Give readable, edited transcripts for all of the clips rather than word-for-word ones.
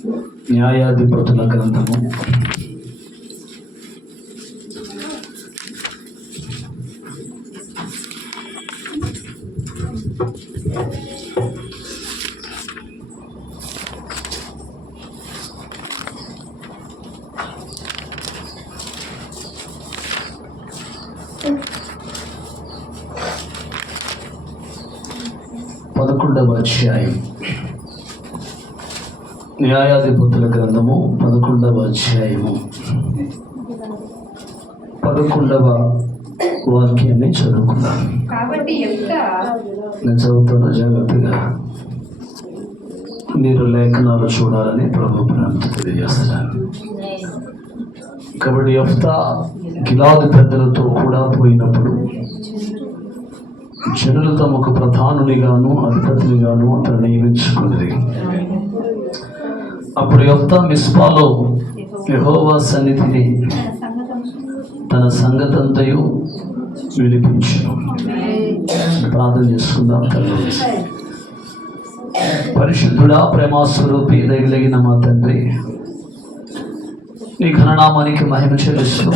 న్యాయాధిపతుల గ్రంథము 11వ అధ్యాయం. న్యాయాధిపతుల గ్రంథము 11వ అధ్యాయము 11వ వాక్యాన్ని చదువుకున్నాం. నేను చదువుతున్న జాగ్రత్తగా మీరు లేఖనాలు చూడాలని ప్రభు ప్రేమతో తెలియజేస్తున్నాను. కాబట్టి యెఫ్తా గిలాదు పెద్దలతో కూడా పోయినప్పుడు జనులు తమకు ప్రధానునిగాను అధిపతినిగాను అతను నియమించుకున్నది. అప్పుడు యెఫ్తా మిస్పాలో యెహోవా సన్నిధిని తన సంగతంతయు వినిపించును. ప్రార్థన చేసుకుందాం. తల్లి పరిశుద్ధుడా, ప్రేమాస్వరూపి, దయగలిగిన మా తండ్రి, నీ ఘననామానికి మహిమ చెల్లిస్తూ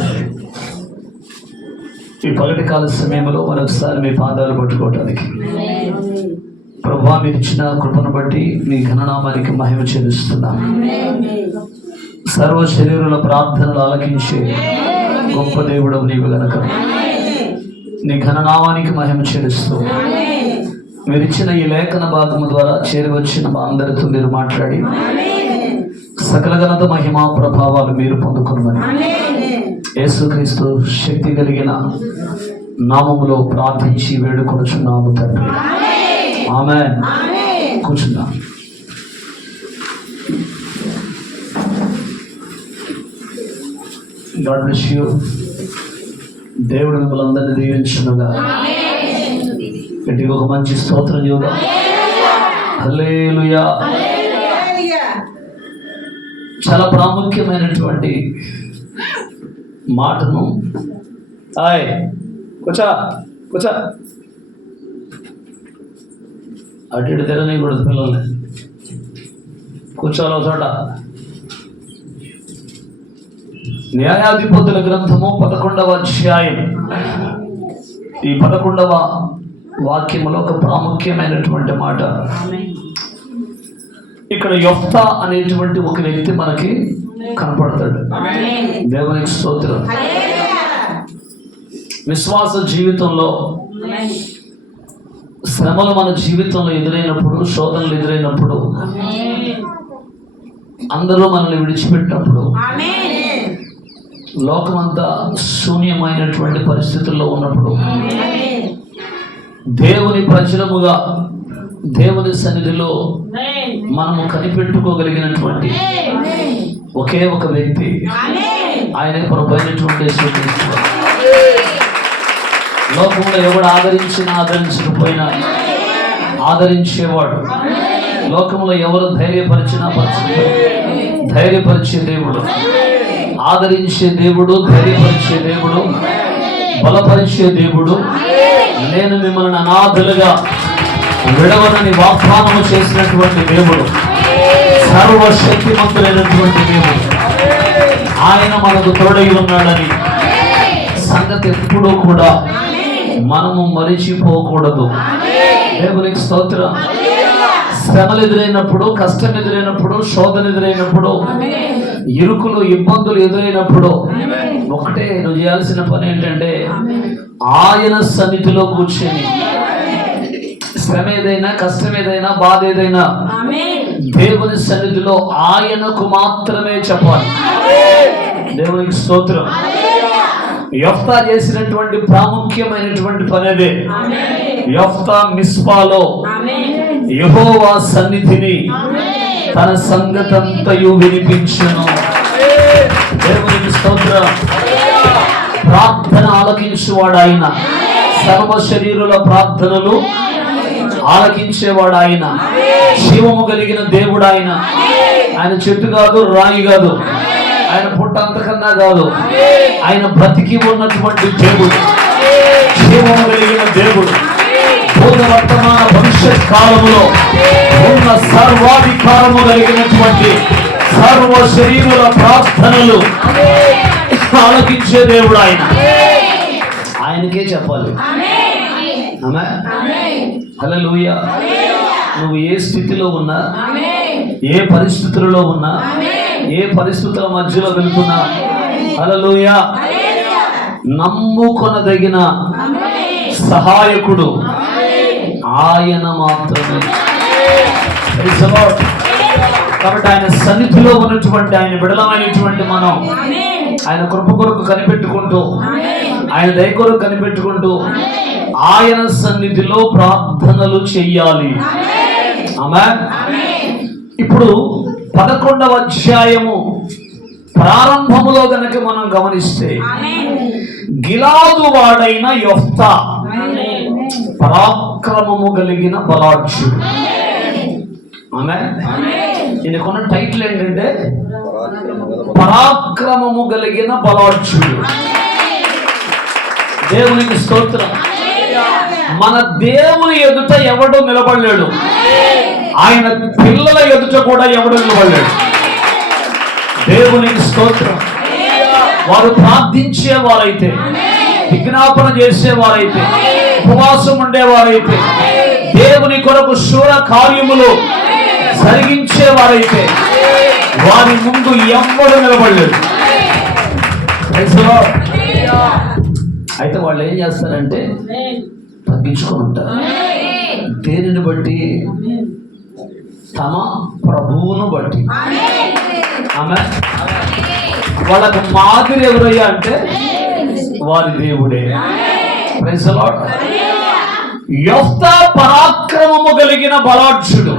ఈ పగటి కాల సమయంలో మరొకసారి మీ పాదాలు పట్టుకోవటానికి ప్రభువా మీరు ఇచ్చిన కృపను బట్టి నీ ఘననామానికి మహిమ చెల్లిస్తున్నాం. సర్వ శరీరుల ప్రార్థనలు ఆలకించే గొప్ప దేవుడవు నీవు గనక నీ ఘననామానికి మహిమ చెల్లిస్తూ మీరు ఇచ్చిన ఈ లేఖన భాగము ద్వారా చేరివచ్చిన మా అందరితో మీరు మాట్లాడి సకల ఘనత మహిమా ప్రభావాలు మీరు పొందుకున్నామని యేసుక్రీస్తు శక్తి కలిగిన నామములో ప్రార్థించి వేడుకొనుచున్నాము తండ్రి. ఆమేన్. కూర్చుందాం. God bless you. దేవుడు మిమ్మల్ని అందరినీ దీవించునుగా. గట్టిగా ఒక మంచి స్తోత్రం చేద్దాం. హల్లెలూయా. చాలా ప్రాముఖ్యమైనటువంటి మాటను కూర్చో అటు ఇటు తెరని కూడా పిల్లల్ని కూర్చోాలో చోట. న్యాయాధిపతుల గ్రంథము 11వ అధ్యాయం. ఈ 11వ వాక్యములో ఒక ప్రాముఖ్యమైనటువంటి మాట. ఇక్కడ యెఫ్తా అనేటువంటి ఒక వ్యక్తి మనకి కనపడతాడు. దేవునికి స్తోత్రం. విశ్వాస జీవితంలో శ్రమలు మన జీవితంలో ఎదురైనప్పుడు, శోధనలు ఎదురైనప్పుడు, అందరూ మనల్ని విడిచిపెట్టినప్పుడు, లోకమంతా శూన్యమైనటువంటి పరిస్థితుల్లో ఉన్నప్పుడు దేవుని ప్రజలముగా దేవుని సన్నిధిలో మనము కనిపెట్టుకోగలిగినటువంటి ఒకే ఒక వ్యక్తి, ఆయనే ప్రభువైనటువంటి యేసుక్రీస్తు. లోకంలో ఎవడు ఆదరించినా ఆదరించకపోయినా ఆదరించేవాడు, లోకంలో ఎవరు ధైర్యపరిచినా ధైర్యపరిచే దేవుడు, ఆదరించే దేవుడు, ధైర్యపరిచే దేవుడు, బలపరిచే దేవుడు, నేను మిమ్మల్ని అనాథలుగా విడవనని వాగ్దానము చేసినటువంటి దేవుడు, సర్వశక్తిమంతులైనటువంటి దేవుడు, ఆయన మనకు తోడై ఉన్నాడని సంగతి ఎప్పుడూ కూడా మనము మరిచిపోకూడదు. దేవునికి స్తోత్రం. శ్రమలు ఎదురైనప్పుడు, కష్టం ఎదురైనప్పుడు, శోధన ఎదురైనప్పుడు, ఇరుకులు ఇబ్బందులు ఎదురైనప్పుడు ఒకటే నువ్వు చేయాల్సిన పని ఏంటంటే ఆయన సన్నిధిలో కూర్చొని శ్రమ ఏదైనా, కష్టం ఏదైనా, బాధ ఏదైనా దేవుని సన్నిధిలో ఆయనకు మాత్రమే చెప్పాలి. దేవునికి స్తోత్రం. యెఫ్తా చేసినటువంటి ప్రాముఖ్యమైనటువంటి పని అదే. యెఫ్తా మిస్పాలో యెహోవా సన్నిధిని తన సంగతంతయు వినిపించును. దేవునికి స్తోత్రం. ప్రార్థన ఆలకించువాడు ఆయన, సర్వ శరీరుల ప్రార్థనలు ఆలకించేవాడు ఆయన, జీవము కలిగిన దేవుడు ఆయన. ఆయన చెట్టు కాదు, రాయి కాదు, ఆయన పుట్ట అంతకన్నా కాదు, ఆయన బ్రతికి ఉన్నటువంటి దేవుడు, జీవము కలిగిన దేవుడు, భూత వర్తమాన భవిష్యత్ కాలములో ఉన్న సర్వాధికారము కలిగినటువంటి సర్వ శరీరుల ప్రార్థనలు ఆలకించే దేవుడు ఆయన. ఆయనకే చెప్పాలి. హల్లెలూయా. నువ్వు ఏ స్థితిలో ఉన్నా, ఏ పరిస్థితులలో ఉన్నా, ఏ పరిస్థితుల మధ్యలో వెళ్తున్నా, హల్లెలూయా, నమ్ముకొనదగిన సహాయకుడు ఆయన మాత్రమే. కాబట్టి ఆయన సన్నిధిలో ఉన్నటువంటి ఆయన బిడలమైనటువంటి మనం ఆయన కృప కొరకు కనిపెట్టుకుంటూ, ఆయన దయ కొరకు కనిపెట్టుకుంటూ ఆయన సన్నిధిలో ప్రార్థనలు చెయ్యాలి. ఆమేన్. ఇప్పుడు 11వ అధ్యాయము ప్రారంభములో గనక మనం గమనిస్తే, గిలాదు వాడైన యెఫ్తా పరాక్రమము కలిగిన బలాఢ్యుడు. ఆమేన్. ఈయనకున్న టైటిల్ ఏంటంటే పరాక్రమము కలిగిన బలాఢ్యుడు. దేవునికి స్తోత్రం. మన దేవుని ఎదుట ఎవడు నిలబడలేడు, ఆయన పిల్లల ఎదుట కూడా ఎవడు నిలబడలేడు. దేవునికి స్తోత్రం. వారు ప్రార్థించేవారైతే, విజ్ఞాపన చేసేవారైతే, ఉపవాసం ఉండేవారైతే, దేవుని కొరకు శూర కార్యములు జరిగించేవారైతే వారి ముందు ఎవ్వడు నిలబడలేడు. అయితే వాళ్ళు ఏం చేస్తారంటే తగ్గించుకొని ఉంటారు. దేనిని బట్టి? తమ ప్రభువును బట్టి. ఆమె వాళ్ళకు మాదిరి ఎవరయ్యా అంటే వారి దేవుడే. Praise the lord. యెఫ్తా పరాక్రమము కలిగిన బలాఢ్యుడు.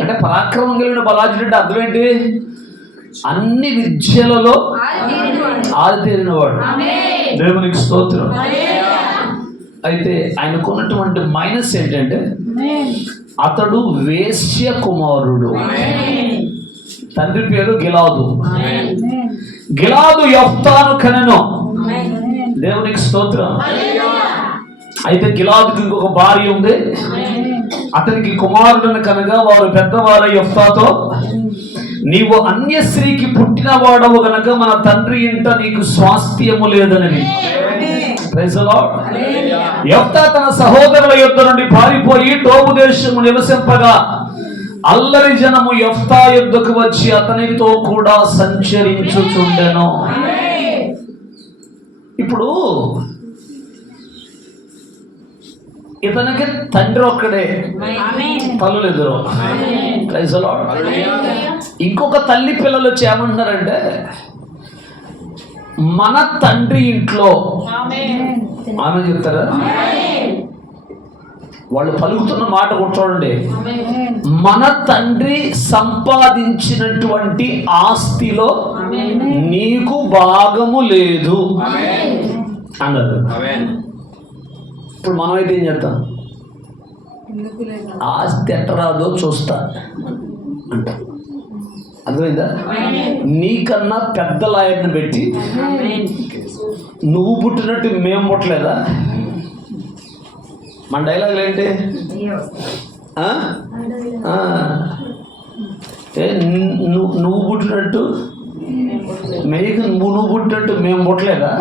అంటే పరాక్రమం కలిగిన బలాఢ్యుడు అంటే అర్థం ఏంటి? అన్ని విద్యలలో ఆరితేరినవాడు. దేవునికి స్తోత్రం. అయితే ఆయనకున్నటువంటి మైనస్ ఏంటంటే అతడు వేశ్య కుమారుడు. తండ్రి పేరు గిలాదు. గిలాదు యెఫ్తాను కనెను. దేవునికి స్తోత్రం. అయితే గిలాదుకి ఇంకొక భార్య ఉంది. అతనికి కుమారుడిని కనుక వారు పెద్దవారు యెఫ్తాతో, నీవు అన్య స్త్రీకి పుట్టిన వాడవు గనక మన తండ్రి ఇంట నీకు స్వాస్థ్యము లేదనని. Praise the lord. యెఫ్తా తన సహోదరుల యొద్ద నుండి పారిపోయి టోబు దేశము నివసింపగా అల్లరి జనము యెఫ్తా యొద్దకు వచ్చి అతనితో కూడా సంచరించుచుండెను. ఇప్పుడు ఇతనికి తండ్రి ఒక్కడే, తల్లులు ఎదురు. Praise the Lord. ఇంకొక తల్లి పిల్లలు వచ్చి ఏమంటున్నారంటే, మన తండ్రి ఇంట్లో, ఆమె చెప్తారా, వాళ్ళు పలుకుతున్న మాట కూడా చూడండి, మన తండ్రి సంపాదించినటువంటి ఆస్తిలో నీకు భాగము లేదు అన్నారు. ఇప్పుడు మనమైతే ఏం చేస్తాం? ఆస్తి ఎట్టరాదో చూస్తా అంట. అర్థమైందా? నీకన్నా పెద్ద లాయర్ని పెట్టి నువ్వు పుట్టినట్టు మేము పుట్టలేదా? మన డైలాగులు ఏంటి? నువ్వు పుట్టినట్టు మీకు నువ్వు పుట్టినట్టు మేము పుట్టలేదా?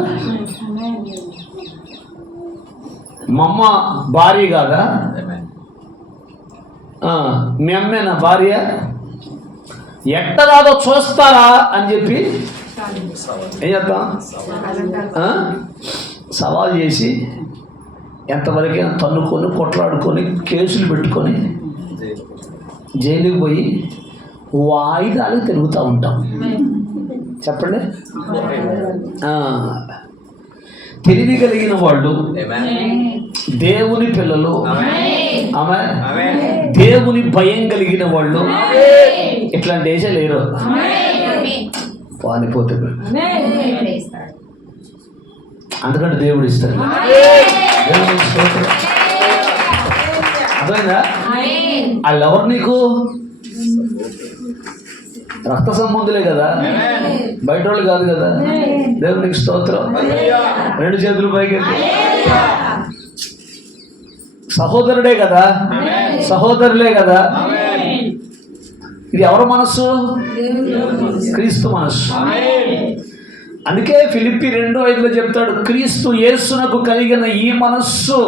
మా అమ్మ భార్య కాదా? మీ అమ్మేనా భార్య? ఎట్టరాదో చూస్తారా అని చెప్పి ఏం చేద్దాం? సవాల్ చేసి ఎంతవరకైనా తన్నుకొని కొట్లాడుకొని కేసులు పెట్టుకొని జైలుకి పోయి వాయిదాలు తిరుగుతూ ఉంటాం. చెప్పండి. తెలివి కలిగిన వాళ్ళు, దేవుని పిల్లలు, ఆమె దేవుని భయం కలిగిన వాళ్ళు ఇట్లాంటి దేశ లేరు. పానిపోతే అందుకంటే దేవుడు ఇస్తాడు. అర్థమైందా? వాళ్ళు ఎవరు నీకు? రక్త సంబంధులే కదా, బయట వాళ్ళు కాదు కదా. దేవునికి స్తోత్రం. రెండు చేతులు పైకి. సహోదరుడే కదా, సహోదరులే కదా. ఇది ఎవరి మనస్సు? క్రీస్తు మనస్సు. అందుకే ఫిలిప్పి 2:5 చెప్తాడు, క్రీస్తు యేసునకు కలిగిన ఈ మనస్సు.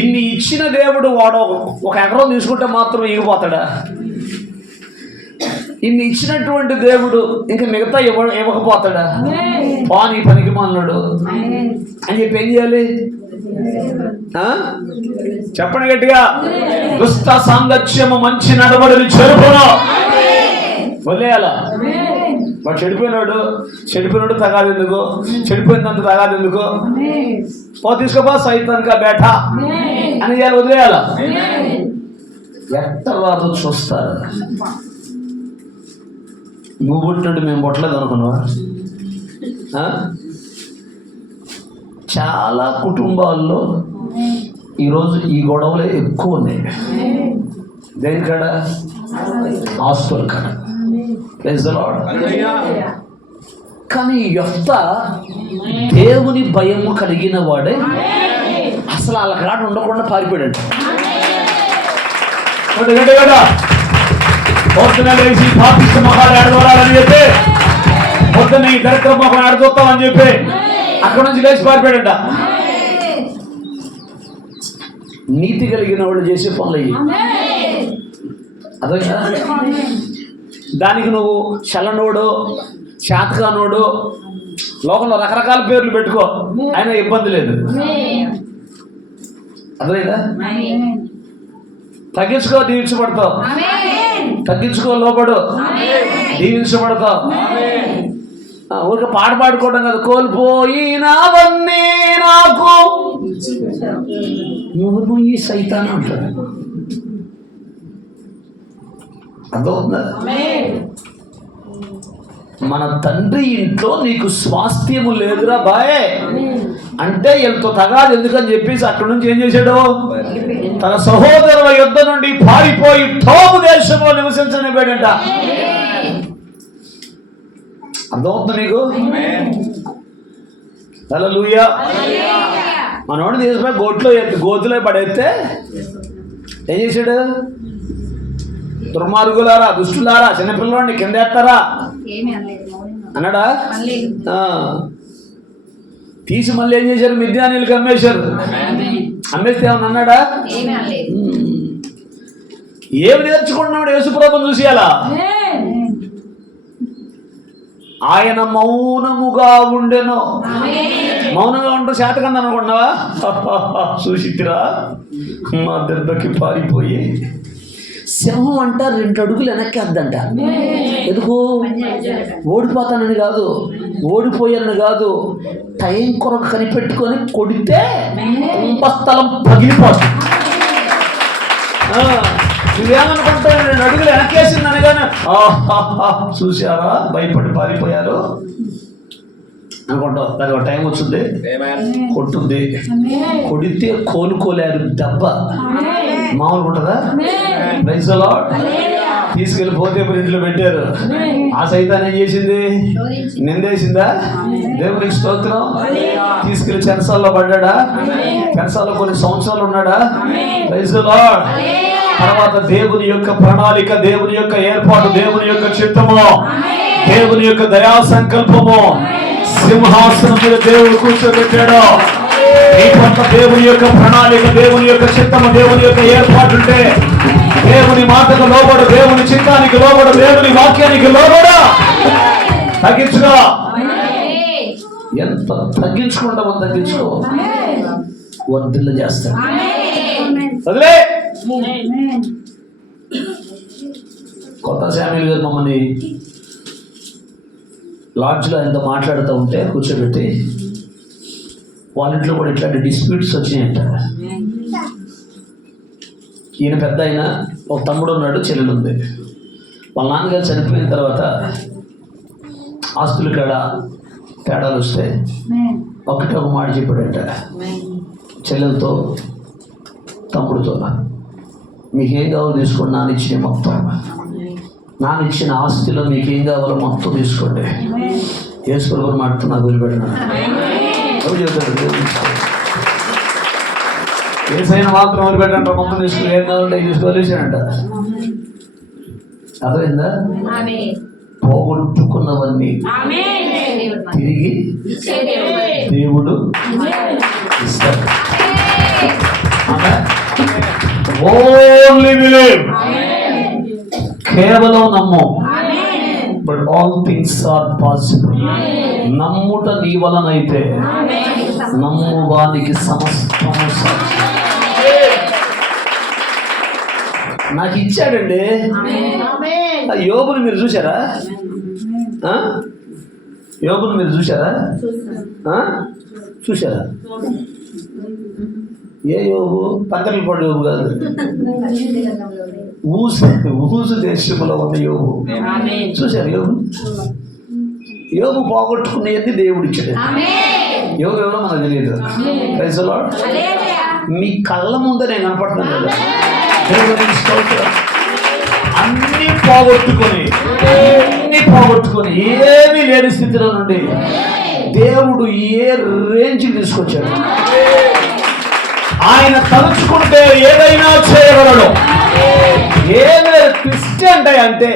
ఇన్ని ఇచ్చిన దేవుడు వాడు ఒక ఎకరం తీసుకుంటే మాత్రం ఇగిపోతాడా? ఇన్ని ఇచ్చినటువంటి దేవుడు ఇంకా మిగతా ఇవ్వకపోతాడా? పాని పనికి మాలినాడు అని చెప్పి ఏం చేయాలి? చెప్పండి గట్టిగా. దుష్ట సాంగత్యము మంచి నడవడిని చెరుపును వదిలేయాల. వాడు చెడిపోయినాడు తగాదు ఎందుకు? చెడిపోయిందంత తగాదు ఎందుకు? తీసుకోపా సైతానికా బేటా అని చేయాలి, వదిలేయాల. ఎక్కడ వారు చూస్తారు? నువ్వు పుట్టినట్టు మేము పుట్టలేదు అనుకున్నావా? చాలా కుటుంబాల్లో ఈరోజు ఈ గొడవలే ఎక్కువ ఉన్నాయి. దేనికాడ? ఆస్తుల కాడ. కానీ యెఫ్తా దేవుని భయము కలిగిన వాడే. అసలు వాళ్ళ కాడ ఉండకుండా పారిపోయాడు. పొద్దున లేచి పాపిష్ట మొహాలు ఆడదోరాలని చెప్పి, పొద్దున్న ఈ దరిద్ర మొహం ఆడదోస్తామని చెప్పి అక్కడ నుంచి లేచి పారిపోయాడంట. నీతి కలిగిన వాళ్ళు చేసే పనులు అయ్యి. అదే దానికి నువ్వు చల్లనోడు, శాతకానోడు, లోకంలో రకరకాల పేర్లు పెట్టుకో, అయినా ఇబ్బంది లేదు. అదేదా? తగ్గించుకో, దీవించబడతావు. తగ్గించుకో, లోపడు, దీవించబడతావు. ఊరికే పాట పాడుకోవడం కదా. కోల్పోయినవన్నీ నాకు నువ్వు ఈ సైతాన్ అంటాడు. అర్థమవుతుందా? మన తండ్రి ఇంట్లో నీకు స్వాస్థ్యము లేదురా బాయ్ అంటే వీళ్ళతో తగాదు ఎందుకని చెప్పేసి అక్కడి నుంచి ఏం చేశాడు? తన సహోదరుల యుద్ధ నుండి పారిపోయి టోబు దేశంలో నివసించనిపోయాడంట. అర్థమవుతుంది నీకు? హల్లెలూయా. మనోడిని తీసుకుపోయి గోతులో పడేస్తే ఏం చేశాడు? దుర్మార్గులారా, దుష్టులారా, చిన్నపిల్లవాడిని కింద ఎత్తారా అన్నాడా? తీసి మళ్ళీ ఏం చేశారు? మిద్యానీయులకి అమ్మేశారు. అమ్మేస్తే ఏమన్నా అన్నాడా? ఏమి నేర్చుకుంటున్నాడు యేసుప్రభుని చూసి? అలా ఆయన మౌనముగా ఉండెను. మౌనంగా ఉంటూ శాతకంద అనుకున్నావా? చూసిరా మా దెబ్బకి పారిపోయి. సింహం అంట 2 అడుగులు వెనక్కి వద్దంట. ఎందుకు? ఓడిపోతానని కాదు, ఓడిపోయానని కాదు, టైం కొరకు కనిపెట్టుకొని కొడితే కుంభస్థలం పగిలిపోతుంది. నువ్వేమనుకుంటా 2 అడుగులు వెనకేసింది అనగానే చూసారా భయపడి పారిపోయారు అనుకుంటావు. దానికి ఒక టైం వచ్చింది, కొట్టుద్ది. కొడితే కోలుకోలేరు దెబ్బ. మామూలు ఉంటుందా? Praise the lord. తీసుకెళ్ళిపోతే ఇంట్లో పెట్టారు. ఆ సైతాన్ ఏం చేసింది? నిందేసిందా? దేవునికి స్తోత్రం. తీసుకెళ్ళి చెరసాల్లో పడ్డాడా? చెరసాల్లో కొన్ని సంవత్సరాలు ఉన్నాడా? Praise the Lord. తర్వాత దేవుని యొక్క ప్రణాళిక, దేవుని యొక్క ఏర్పాటు, దేవుని యొక్క చిత్తము, దేవుని యొక్క దయా సంకల్పము, సింహాసనం మీద దేవుడు కూర్చోబెట్టాడు. నీ పట్ల దేవుని యొక్క ప్రణాళిక, దేవుని యొక్క చిత్తము, దేవుని యొక్క ఏర్పాటుంటే దేవుని మాటకు లోబడు, దేవుని చిత్తానికి లోబడు, దేవుని వాక్యానికి లోబడు. తగ్గించుకో. ఎంత తగ్గించుకుంటామో తగ్గించుకో, వర్ధిల్ల చేస్తాడు. వదిలే. కొత్త శామ్యూల్ గారు మమ్మల్ని లాడ్జ్లో ఎంత మాట్లాడుతూ ఉంటే కూర్చోబెట్టి వాళ్ళ ఇంట్లో కూడా ఇట్లాంటి డిస్ప్యూట్స్ వచ్చినాయంట. ఈయన పెద్ద అయిన ఒక తమ్ముడు ఉన్నాడు, చెల్లెలు ఉంది. వాళ్ళ నాన్నగారు చనిపోయిన తర్వాత ఆస్తుల కాడ తేడాలు వస్తే ఒకటే ఒక మాట చెప్పాడంట చెల్లెలతో, తమ్ముడితో, మీకేం కావాలో తీసుకోండి, నానిచ్చిన మొత్తం, నానిచ్చిన ఆస్తిలో మీకేం కావాలో మొత్తం తీసుకోండి. యేసుప్రభుని మాటతో నాకు వదిలిపెట్టినా ఏసైనా మాత్రం వదిలిపెట్టంట. మొత్తం తీసుకుని ఏం కావాలంటే తీసుకోలేసాడంట. అర్థమైందా? పోగొట్టుకున్నవన్నీ తిరిగి దేవుడు ఇస్తాడు. ఓన్లీ బిలీవ్, కేవలం నమ్ము. But all things are possible. నమ్ముట నీ వలనైతే నమ్మువానికి సమస్తము సాధ్యం. నాకు ఇచ్చాడండి. యోబుని మీరు చూసారా? యోబుని మీరు చూసారా? చూసారా? ఏ యోబు? పక్కన పడి యోబు కాదు, ఊసు దేశంలో ఉన్న యోబు. చూసారు యోబు? యోబు పోగొట్టుకునేది దేవుడు ఇచ్చాడు. యోబు ఎవరో మనకు తెలియదు. Praise the lord. మీ కళ్ళ ముందే నేను కనపడుతున్నాను కదా. అన్ని పోగొట్టుకొని ఏమీ లేని స్థితిలో నుండి దేవుడు ఏ రేంజ్ తీసుకొచ్చాడు. ఆయన తలుచుకుంటే ఏదైనా చేయగలడు. ఏదైనా ట్విస్ట్ అంటే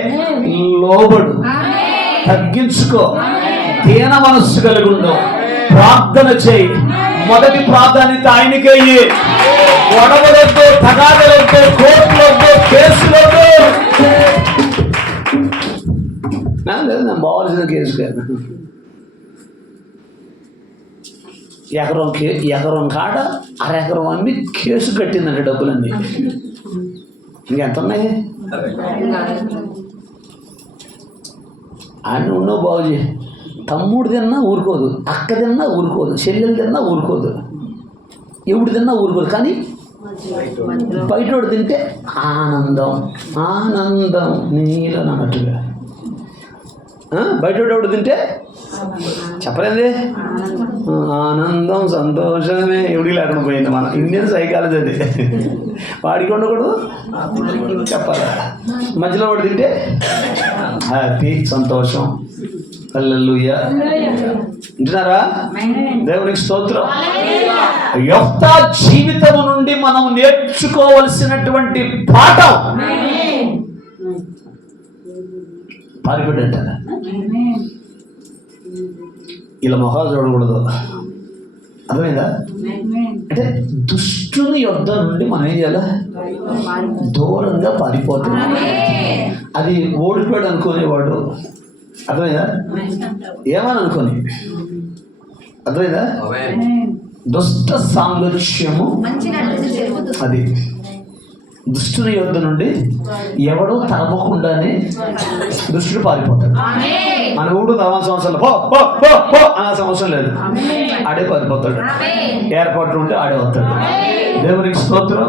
లోబడు, తగ్గించుకో, దీన మనస్సు కలిగి ఉండు, ప్రార్థన చేయి. మొదటి ప్రాధాన్యత ఆయనకే ఇయ్యి. గొడవలొద్దు, తగాదలొద్దు, కోర్టులొద్దు, కేసులొద్దు. లేదు, నేను బావాల్సిన కేసు కాదు. ఎకరం కాడ అరెకరం అమ్మి కేసు కట్టిందండి డబ్బులన్నీ. ఇంకెంత ఉన్నాయి? ఆయన ఉండవు బాబుజీ. తమ్ముడు తిన్నా ఊరుకోదు, అక్క తిన్నా ఊరుకోదు, చెల్లెలు తిన్నా ఊరుకోదు, ఎవడు తిన్నా ఊరుకోదు. కానీ బయటోడు తింటే ఆనందం నీలో అన్నట్టుగా. బయటోడు ఎవడు తింటే చెప్పలేదే ఆనందం, సంతోషమే. ఎవడికి లేకుండా పోయింది. మన ఇండియన్ సైకాలజీ అది. వాడికి ఉండకూడదు, చెప్పాలి. మధ్యలో వాడు తింటే హ్యాపీ, సంతోషం. హల్లెలూయా. వింటున్నారా? దేవునికి స్తోత్రం. యెఫ్తా జీవితం నుండి మనం నేర్చుకోవలసినటువంటి పాఠం, పారిపోయాడంటారా? ఇలా మొహాలు చూడకూడదు. అర్థమైందా? అంటే దుష్టుని యొద్ద నుండి మనం ఏం చేయాలి? దూరంగా పారిపోతున్నాం. అది ఓడిపోయాడు అనుకునేవాడు. అర్థమైందా? ఏమని అనుకోని. అర్థమైందా? దుష్ట సాంగత్యము అది. దుష్టుని యొద్ద నుండి ఎవడో తరమకుండానే దుష్టుడు పారిపోతాడు. మన ఊడు తరవాల్సిన అవసరం లేదు, అనాల్సిన అవసరం లేదు. ఆడే పారిపోతాడు. ఏర్పాట్లు ఉంటే ఆడే వస్తాడు. దేవునికి స్తోత్రం.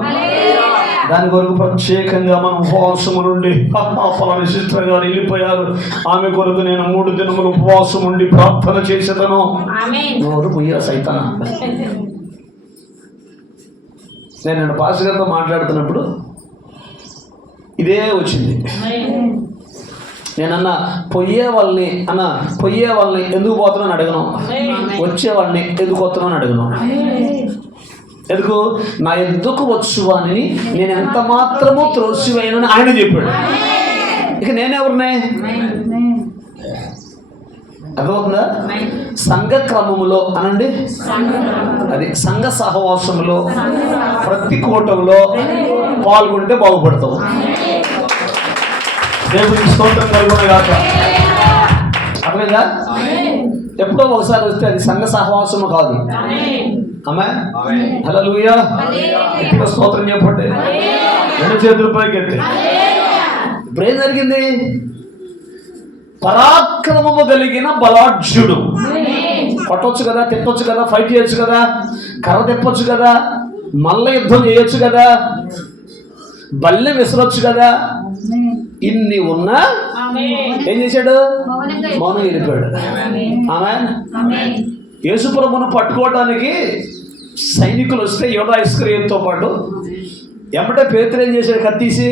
దాని కొరకు ప్రత్యేకంగా మనం ఉపవాసము నుండి పలాని సిస్టర్ గారు వెళ్ళిపోయారు, ఆమె కొరకు నేను 3 దినములు ఉపవాసం ఉండి ప్రార్థన చేసేదను. నోరు పుయ్య సైతాన. నేను పాస్టర్ గారితో మాట్లాడుతున్నప్పుడు ఇదే వచ్చింది. నేనన్నా పొయ్యే వాళ్ళని ఎందుకు పోతున్నాను అడగను, వచ్చే వాళ్ళని ఎందుకు వస్తున్నాను అడగను. ఎందుకు? నా ఎందుకు వచ్చు అని నేను ఎంత మాత్రమో త్రోసివైనని ఆయన చెప్పాడు. ఇక నేనెవరినే? అర్థమవుతుందా? సంఘ క్రమములో అనండి, అది సంఘ సహవాసములో ప్రతి కూటంలో పాల్గొంటే బాగుపడతావు. దేవునికి స్తోత్రం కలుగును గాక. అర్థమైందా? ఎప్పుడో ఒకసారి వస్తే అది సంఘ సహవాసము కాదు. ఆమేన్. హల్లెలూయా. ఇప్పుడు స్తోత్రం చెప్పండి. 2 చేతుల పైకి ఎత్తి. ఇప్పుడు ఏం జరిగింది? పరాక్రమము కలిగిన బలాఢ్యుడు. కొట్టొచ్చు కదా, తిప్పొచ్చు కదా, ఫైట్ చేయొచ్చు కదా, కర్ర తిప్పొచ్చు కదా, మల్ల యుద్ధం చేయొచ్చు కదా, బల్లె విసరొచ్చు కదా. ఇన్ని ఉన్నా ఏం చేశాడు? మౌనం వెళ్ళిపోయాడు. ఆమేన్. యేసుప్రభును పట్టుకోవడానికి సైనికులు వస్తే యోధా ఇస్కరియోతుతో పాటు ఎమ్మటే పేతురు ఏం చేశాడు? కత్తీసి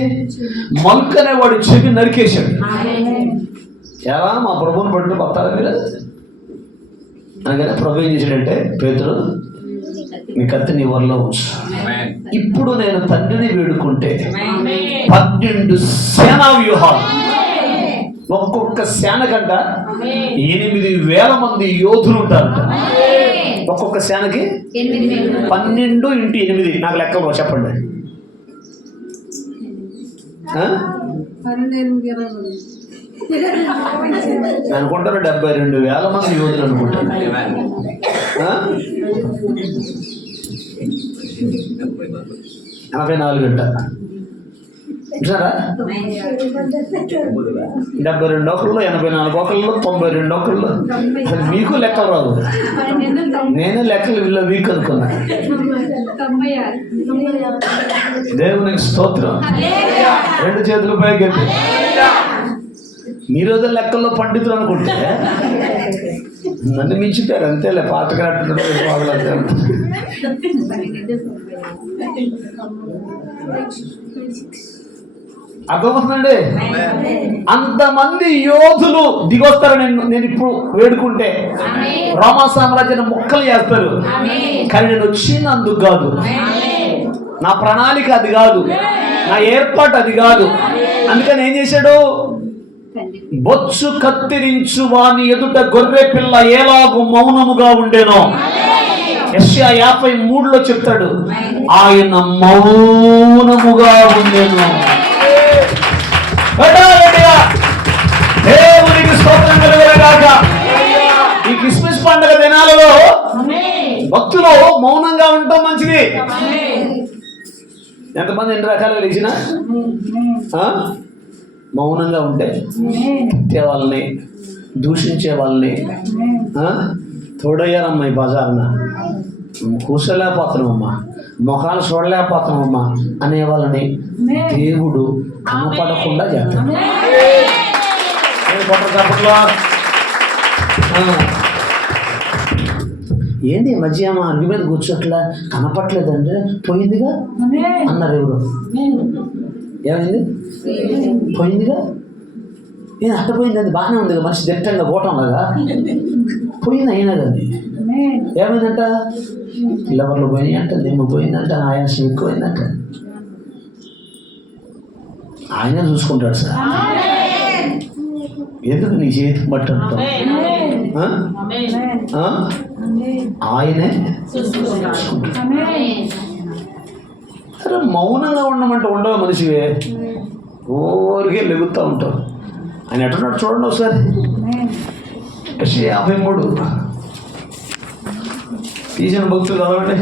మల్క్ అనేవాడు చెవి నరికేశాడు. ఎలా మా ప్రభువుని పట్టుకుని పడతారా మీరు? అనగానే ప్రభు ఏం చేశాడంటే, పేతురు నీ కత్తి నీ వరలో ఉంచు. ఇప్పుడు నేను తండ్రిని వేడుకుంటే 12 సేనా వ్యూహాలు ఒక్కొక్క సేనకంట 8,000 మంది యోధులు ఉంటారంట. ఒక్కొక్క సేనకి 12 × 8. నాకు లెక్కలు చెప్పండి. అనుకుంటారు 72,000 మంది యోధులు అనుకుంటారు. 84 గంట చూసారా? 72 ఒకళ్ళు, 84 ఒకళ్ళు, 92 ఒకళ్ళు. మీకు లెక్కలు రాదు. నేను లెక్కలు వీక్ అనుకున్నా. దేవునికి స్తోత్రం. 2 చేతులు పైకి ఎత్తి. మీరు లెక్కల్లో పండితులు అనుకుంటే నన్ను మించిపోయారు అంతేలే. పాతకరాట్టు అర్థమవుతుందండి. అంతమంది యోధులు దిగొస్తారని నేను ఇప్పుడు వేడుకుంటే రోమా సామ్రాజ్యాన్ని ముక్కలు చేస్తారు. కానీ నేను వచ్చినందుకు కాదు, నా ప్రణాళిక అది కాదు, నా ఏర్పాటు అది కాదు. అందుకని ఏం చేశాడు? బొచ్చు కత్తిరించు వాని ఎదుట గొర్రె పిల్ల ఏలాగు మౌనముగా ఉండేనో యెషయా 53లో చెప్తాడు. ఆయన మౌనముగా ఉండేను. దేవునికి స్తోత్రం కలుగునుగాక. ఈ క్రిస్మస్ పండుగ దినాలలో భక్తులు మౌనంగా ఉండటం మంచిది. ఎంతమంది ఎన్ని రకాలుగా లేచిన మౌనంగా ఉంటే తిట్టే వాళ్ళని, దూషించే వాళ్ళని, తోడయ్యారమ్మా ఈ బజార్న, కూర్చోలేకపోతున్నామమ్మా, ముఖాలు చూడలేకపోతున్నామమ్మా అనే వాళ్ళని దేవుడు కనపడకుండా చేస్తాడు. ఏంది మధ్య అరుగు మీద కూర్చోట్లా కనపట్లేదంటే పోయిందిగా అన్నారు. ఎవరు ఏమైంది? పోయిందిగా. నేను అట్టపోయింది, అది బాగానే ఉంది, మనిషి దిట్టంగా గోటంలాగా పోయింది. అయినా కానీ ఏమైందంట? లవర్లు పోయినాయి అంట, దిమ్ము పోయిందంట, ఆయాసం ఎక్కువైందంట. ఆయన చూసుకుంటాడు సార్. ఎందుకు నీ చేతికి బట్టి అంటావు? ఆయనే సరే. మౌనంగా ఉండమంటే ఉండవు మనిషివే, ఊరికే లెగుతూ ఉంటావు. ఆయన ఎట్టున్నాడు చూడండి ఒకసారి. యెషయా 53 తీసిన భక్తులు చదవండి.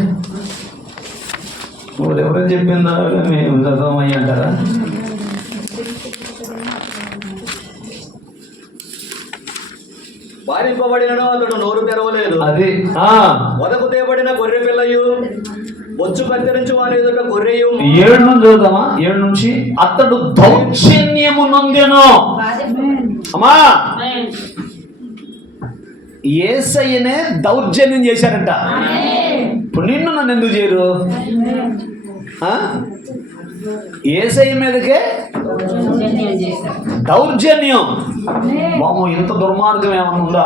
వాళ్ళు ఎవరైనా చెప్పిందా మేము చదవమని అంటారా? బారింపబడిన అతడు నోరు తెరవలేదు. అది వదకు తేబడిన గొర్రె పిల్లయు బొచ్చు కత్తిరించి వారి ఎదుట గొర్రెయు. 7 నుంచి చదువుతామా? 7 నుంచి. అతడు దౌర్జన్యము నొందెను. అమ్మా, యేసయ్యనే దౌర్జన్యం చేశారంట. ఇప్పుడు నిన్ను నన్ను ఎందుకు చేయరు? యేసయ్య మీదకే దౌర్జన్యం. బాబు, ఇంత దుర్మార్గం ఏమన్నా ఉందా?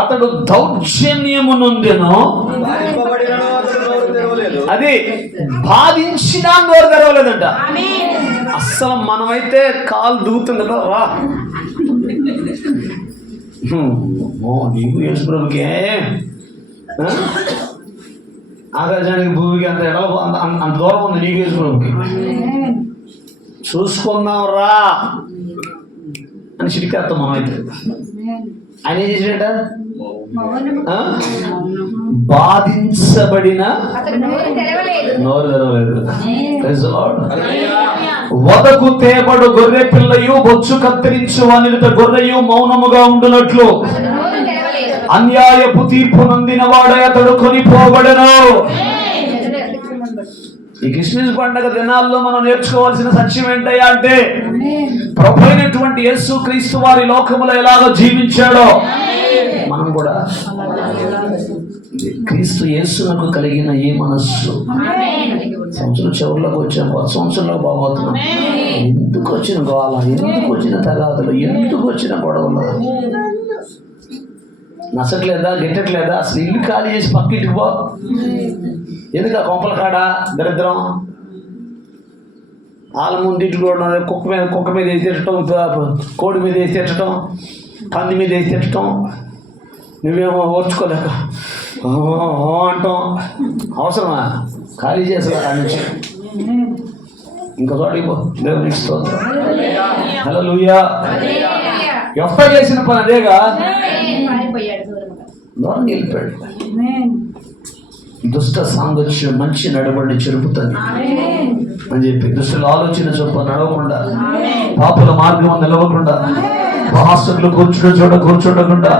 అతడు దౌర్జన్యము నొందెను. అది బాధించినా నోరు తెరవలేదంట. అస్సలు మనమైతే కాలు దూకుతుంది కదా, రా నీకు యేసు ప్రభుకే ఆకాశానికి భూమికి అంత అంత దూరం ఉంది. నీకు యేసు ప్రభుకి చూసుకుందాం రా అని చిటికేస్తాం మనమైతే. ఆయన ఏం చేసాడట? బాధించబడిన నోరు తెరవలేదు. వదకు తేబడు గొర్రె పిల్లయు బొచ్చు కత్తిరించు వాని గొర్రెయు మౌనముగా ఉండునట్లు అన్యాయపు తీర్పు నొందిన వాడే అతడు కొనిపోబడెను. ఈ క్రిస్మస్ పండుగ దినాల్లో మనం నేర్చుకోవాల్సిన సత్యం ఏంటయ్యా అంటే, ప్రభు అయినటువంటి యేసు క్రీస్తు వారి లోకములో ఎలాగో జీవించాడో మనం కూడా క్రీస్తు యేసునకు కలిగిన ఈ మనస్సు. సంవత్సరం చివరిలోకి వచ్చాం, కొత్త సంవత్సరంలో బాగోతున్నాం. ఎందుకు వచ్చిన గోళ, ఎందుకు వచ్చిన తగాదులు, ఎందుకు వచ్చిన గొడవలు? నచ్చట్లేదా, గిట్టట్లేదా? అసలు ఇల్లు ఖాళీ చేసి పక్కింటికి పో. ఎందుకు ఆ కొంపల కాడ దరిద్రం? వాళ్ళ ముందు ఇంటికి కూడా కుక్క మీద వేసి తిట్టడం, కోడి మీద వేసి తిట్టడం, పంది మీద వేసి తిట్టడం, నువ్వేమో ఓర్చుకోలేక అంటాం. అవసరమా? ఖాళీ చేసేవాడు ఆ నుంచి ఇంకో చోటికి పో. దేవునికి స్తోత్రం. హల్లెలూయా. యెఫ్తా చేసిన పని అదేగా, దూరం వెళ్ళిపోయాడు. దుష్ట సాంగత్యం మంచి నడవడిని చెరుపుతుంది అని చెప్పి, దుష్టుల ఆలోచన చొప్పున నడవకుండా, పాపుల మార్గం నిలవకుండా, మహాస్తులు కూర్చుండకుండా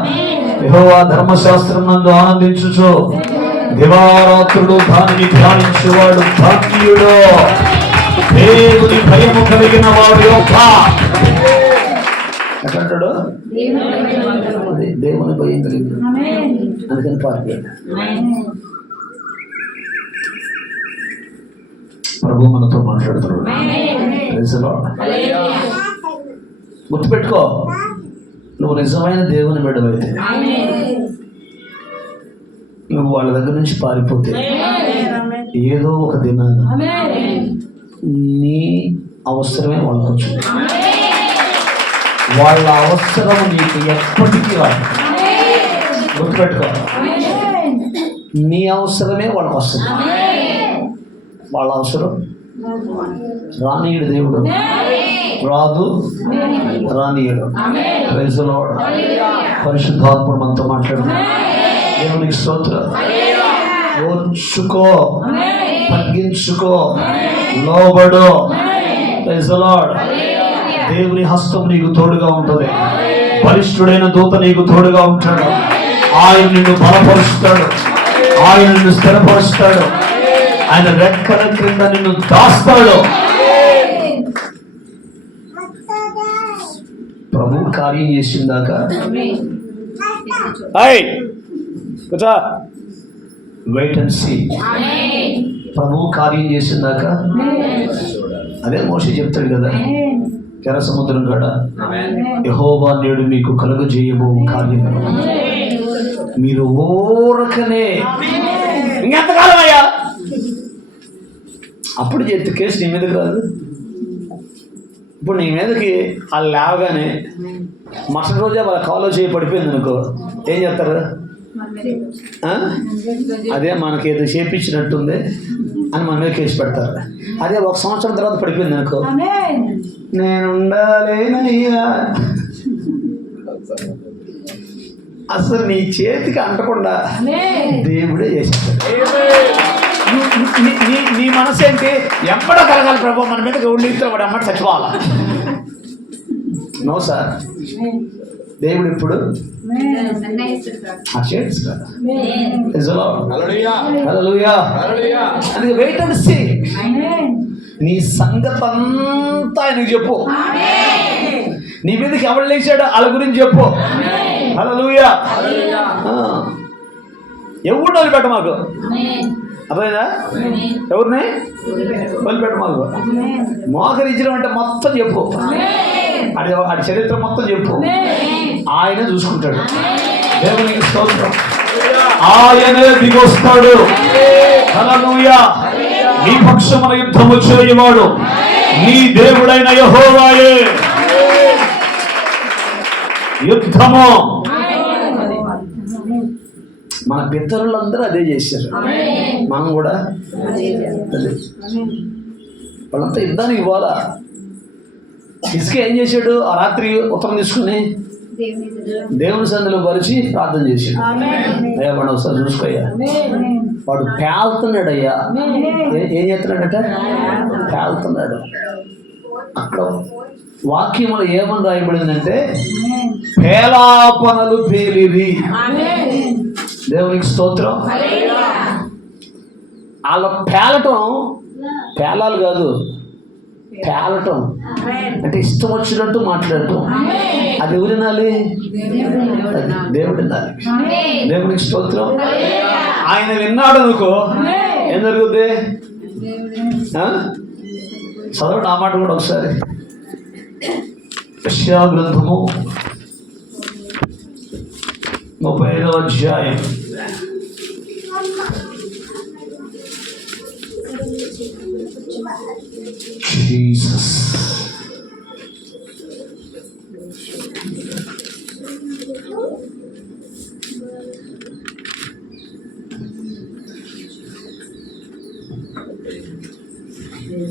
యెహోవా ధర్మశాస్త్రం నందు ఆనందించుచు దివారాత్రుడు దానిని ధ్యానించేవాడు ధన్యుడు. దేవుని భయము కలిగిన వాడు యొక్క ఎట్లంటాడు? దేవుని భయం కలిగిన, అందుకని పారిపోయాడు. ప్రభు మనతో మాట్లాడుతున్నాడు. గుర్తుపెట్టుకో, నువ్వు నిజమైన దేవుని బిడ్డవైతే, నువ్వు వాళ్ళ దగ్గర నుంచి పారిపోతే ఏదో ఒక దినాన నీ అవసరమే వాళ్ళకు వచ్చింది. వాళ్ళ అవసరం నీకు ఎప్పటికీ రాదు. గుర్తుపెట్టుకో, నీ అవసరమే వాళ్ళకు వస్తుంది. వాళ్ళ అవసరం రానీయుడు దేవుడు, రాదు రానీయుడు. Praise the lord. పరిశుద్ధాత్ముడు మనతో మాట్లాడుతున్నాడు. దేవునికి స్తోత్రం. ఓర్చుకో, తగ్గించుకో, లోబడు. Praise the lord. దేవుని హస్తం నీకు తోడుగా ఉంటుంది. బలిష్ఠుడైన దూత నీకు తోడుగా ఉంటాడు. ఆయన నిన్ను బలపరుస్తాడు, ఆయన నిన్ను స్థిరపరుస్తాడు, ఆయన రెక్కల క్రింద నిన్ను దాస్తాడు. ప్రభు కార్యం చేసిందాక వెయిట్ అండ్ సీ. ప్రభు కార్యం చేసిందాక అదే మోషే చెప్తాడు కదా, ఎర్ర సముద్రం కాడ, యెహోవా నేడు మీకు కలుగజేయబో కార్యం మీరు ఊరకనే ఇంకెంతకాలం అయ్యా అప్పుడు చేస్తే కేసు నీ మీదకి రాదు. ఇప్పుడు నీ మీదకి వాళ్ళు లేవగానే మరుసటి రోజే వాళ్ళ కాలో చేయి పడిపోయింది అనుకో, ఏం చేస్తారు? అదే మనకి ఏదో చేపించినట్టుంది అని మన మీద కేసు పెడతారు. అదే 1 సంవత్సరం తర్వాత పడిపోయింది అనుకో, నేను ఉండాలేనయ్యా, అసలు నీ చేతికి అంటకుండా దేవుడే చేసేస్తాడు. నీ మనసు ఏంటి? ఎప్పుడో కలగాలి ప్రభు మన మీద గౌండితో వాడు అమ్మటి చచ్చిపోవాలా? నో సార్, దేవుడు ఇప్పుడు అందుకే వెయిట్ అండ్ సీ. నీ సంగతి అంతా ఆయనకు చెప్పు. నీ మీదకి ఎవరు లేచాడో వాళ్ళ గురించి చెప్పు. హల్లెలూయా. ఎవరు వదిలిపెట్ట మాకు, అర్థమైందా? ఎవరిని వదిలిపెట్ట మాకు. మోకరించడం అంటే మొత్తం చెప్పు, ఆడి చరిత్ర మొత్తం చెప్పు. ఆయన చూసుకుంటాడు. దేవునికి స్తోత్రం. ఆయనే దిగొస్తాడు. హల్లెలూయా. నీ పక్షమున యుద్ధము చేయవాడు నీ దేవుడైన యెహోవాయే. యుద్ధము మన పితరులందరూ అదే చేశారు, మనం కూడా అదే. వాళ్ళంతా యుద్ధానికి పోలా. ఇసుక ఏం చేశాడు? ఆ రాత్రి ఉత్తరం తీసుకుని దేవుని సందులో పరిచి ప్రార్థన చేశాడు. అయ్యా వాడు ఒకసారి చూసుకోయ్యా, వాడు పేలుతున్నాడు అయ్యా. ఏం చేస్తున్నాడట? పేలుతున్నాడు. అక్కడ వాక్యములు ఏమని రాయబడిందంటే, పేలాపనలు పేలివి. దేవునికి స్తోత్రం. వాళ్ళ పేలాలు కాదు, పేలటం అంటే ఇష్టం వచ్చినట్టు మాట్లాడటం. అది ఎవరు వినాలి? దేవుడు వినాలి. దేవునికి స్తోత్రం. ఆయన విన్నాడు అనుకో, ఏం జరుగుద్ది? చదవండి ఆ మాట కూడా ఒకసారి. యెషయా గ్రంథము 35వ అధ్యాయం జీసస్.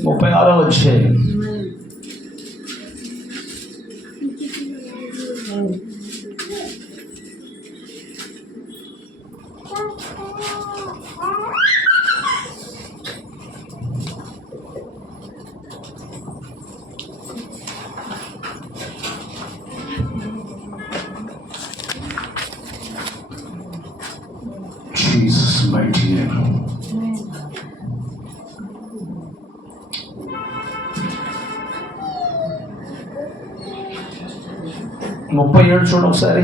ముప్పై 36 వచ్చాయి. Jesus mighty name. 37 చూడండి ఒకసారి.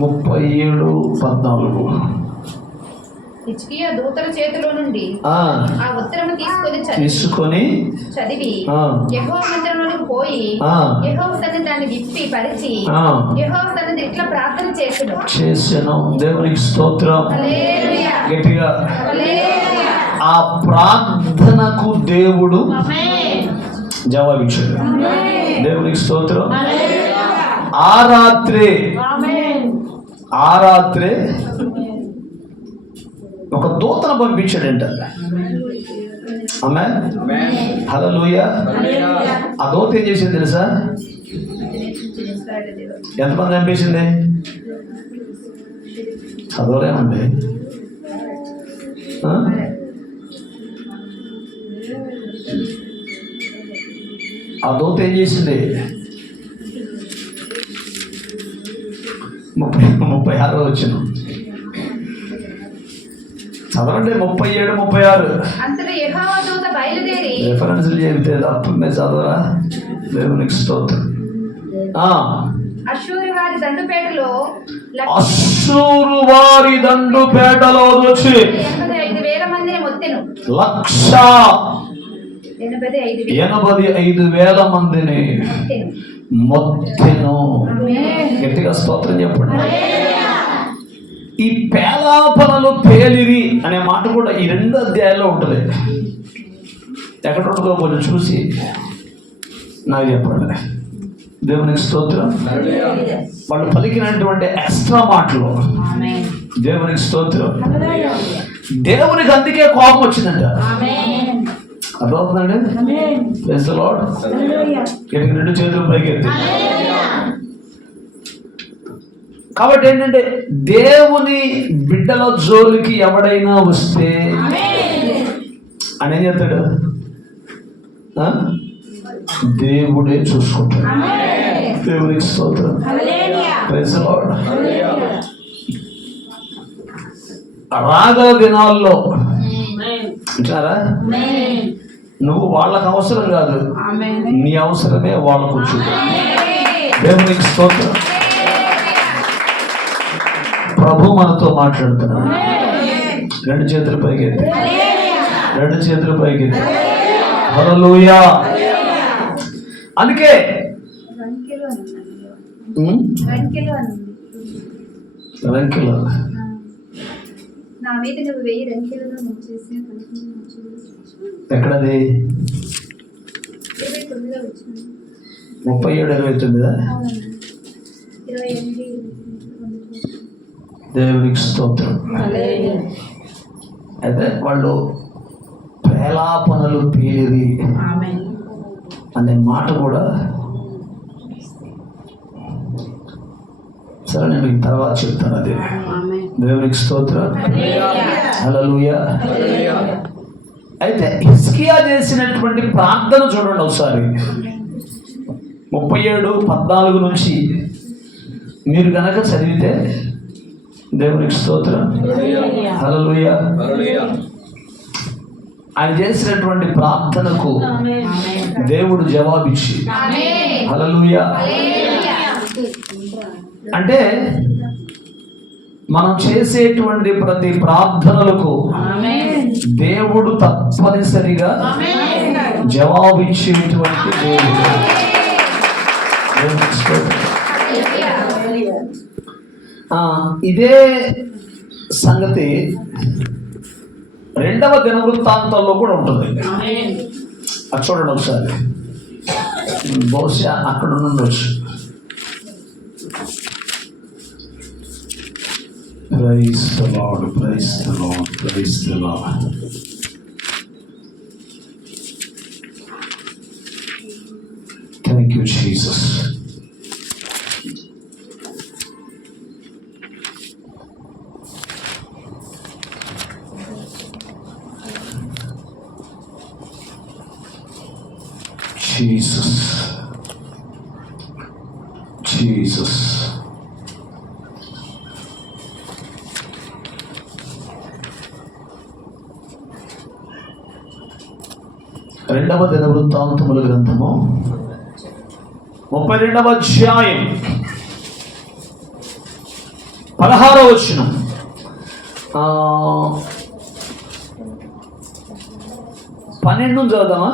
ముప్పై 37:14. హిజ్కియా దూతల చేతిలో నుండి ఆ ఉత్తరము తీసుకొని చదివి యెహోవా మందిరంలోకి పోయి యెహోవా సన్నిధిని దాన్ని విప్పి పరిచి యెహోవా సన్నిధిని ఇట్లా ప్రార్థన చేసెను. దేవునికి స్తోత్రం. హల్లెలూయా. గట్టిగా హల్లెలూయా. ఆ ప్రార్థనకు దేవుడు జవాబిచ్చాడు. దేవునికి స్తోత్రం. ఆ రాత్రే ఒక దూతను పంపించాడంట. ఆమేన్. హల్లెలూయా. ఆ దూత ఏం చేసింది తెలుసా? ఎంతమంది చంపేసింది? చదవలేమండి. ఆ దూత ఏం చేసింది? 36 వచ్చిన చదవండి. 37, 36 అంతటా యెహోవా దూత బయలుదేరి రిఫరెన్స్లు చెబితే తప్ప చదవరా? దేవునికి స్తోత్రం. అష్షూరు వారి దండుపేటలో వచ్చి 85,000 మందిని మొత్తెను. 185,000 మందిని మొత్తెను. గట్టిగా స్తోత్రం చెప్పండి. ఈ పేలాపనలు పేలిరి అనే మాట కూడా ఈ 2 అధ్యాయాల్లో ఉంటుంది. ఎక్కడ ఉంటుందో కొంచెం చూసి నాకు చెప్పండి. దేవునికి స్తోత్రం. వాళ్ళు పలికినటువంటి ఎక్స్ట్రా మాటలు. దేవునికి స్తోత్రం. దేవునికి అందుకే కోపం వచ్చిందంట. అర్థమవుతుందండి? Praise the lord. 2 చేతులు పైకెత్తి. కాబట్టి ఏంటంటే దేవుని బిడ్డల జోలికి ఎవడైనా వస్తే అని ఏం చెప్తాడు? దేవుడే చూసుకుంటాడు. దేవునికి స్తోత్రం. Praise the Lord. రాగల దినాల్లో అంటారా, నువ్వు వాళ్ళకు అవసరం కాదు, నీ అవసరమే వాళ్ళకు వచ్చుంది. దేవునికి స్తోత్రం. ప్రభు మనతో మాట్లాడుతున్నాడు. 2 చేతులు పైకెత్తి. 2 చేతులు పైకెత్తి. హల్లెలూయా. అందుకే రంకెలు నా మీద నువ్వు 1000 రంకెలను ముంచేసి ఎక్కడది? 29 వచ్చింది. 37, 29. 28. దేవునికి స్తోత్రం. అయితే వాళ్ళు పేలాపనలు పేలిరి అనే మాట కూడా సరే నేను మీకు తర్వాత చెప్తాను. అది దేవునికి స్తోత్రం. హల్లెలూయా. అయితే హిజ్కియా చేసినటువంటి ప్రార్థన చూడండి ఒకసారి. 37:14 నుంచి మీరు గనక చదివితే దేవునికి స్తోత్రం. హల్లెలూయా. ఆయన చేసినటువంటి ప్రార్థనకు దేవుడు జవాబిచ్చి హల్లెలూయా. అంటే మనం చేసేటువంటి ప్రతి ప్రార్థనలకు దేవుడు తప్పనిసరిగా జవాబిచ్చేటువంటి దేవుడు. దేవునికి స్తోత్రం. ఇదే సంగతి 2వ దినవృత్తాంతాల్లో కూడా ఉంటుంది. అది చూడండి ఒకసారి, బహుశా అక్కడ ఉండొచ్చు. Praise the Lord, praise the Lord, praise the Lord. Thank you, Jesus. Jesus. Jesus. రెండవ దినవృత్తాంతముల గ్రంథము 32వ అధ్యాయం 16వ వచనం. 12 చదువుదామా?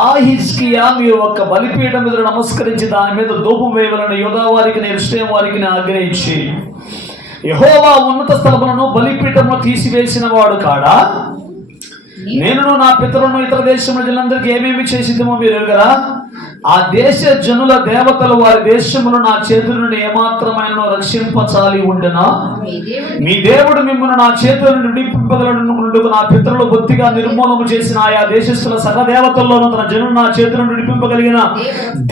ఆ హిజ్కియా, మీరు ఒక్క బలిపీఠం మీద నమస్కరించి దాని మీద ధూపం వేయవలన యూదా వారికి యెరూషలేము వారికి ఆజ్ఞయించి, యెహోవా ఉన్నత స్థలములను బలిపీఠమును తీసివేసిన వాడు కాడా? నేను నా పితరులను ఇతర దేశముల జనులందరికీ ఏమేమి చేసిద్దామో మీరు ఎరుగరా? ఆ దేశ జనుల దేవతలు వారి దేశములు నా చేతుల నుండి ఏమాత్రమైన రక్షింపచాలి ఉండెనా? మీ దేవుడు మిమ్మల్ని నా చేతుల నుండి విడిపింపగలడు. నా పితరులు బొత్తిగా నిర్మూలము చేసిన ఆయా దేశస్థుల సర్వదేవతల్లోనూ తన జనులు నా చేతుల నుండి విడిపింపగలిగిన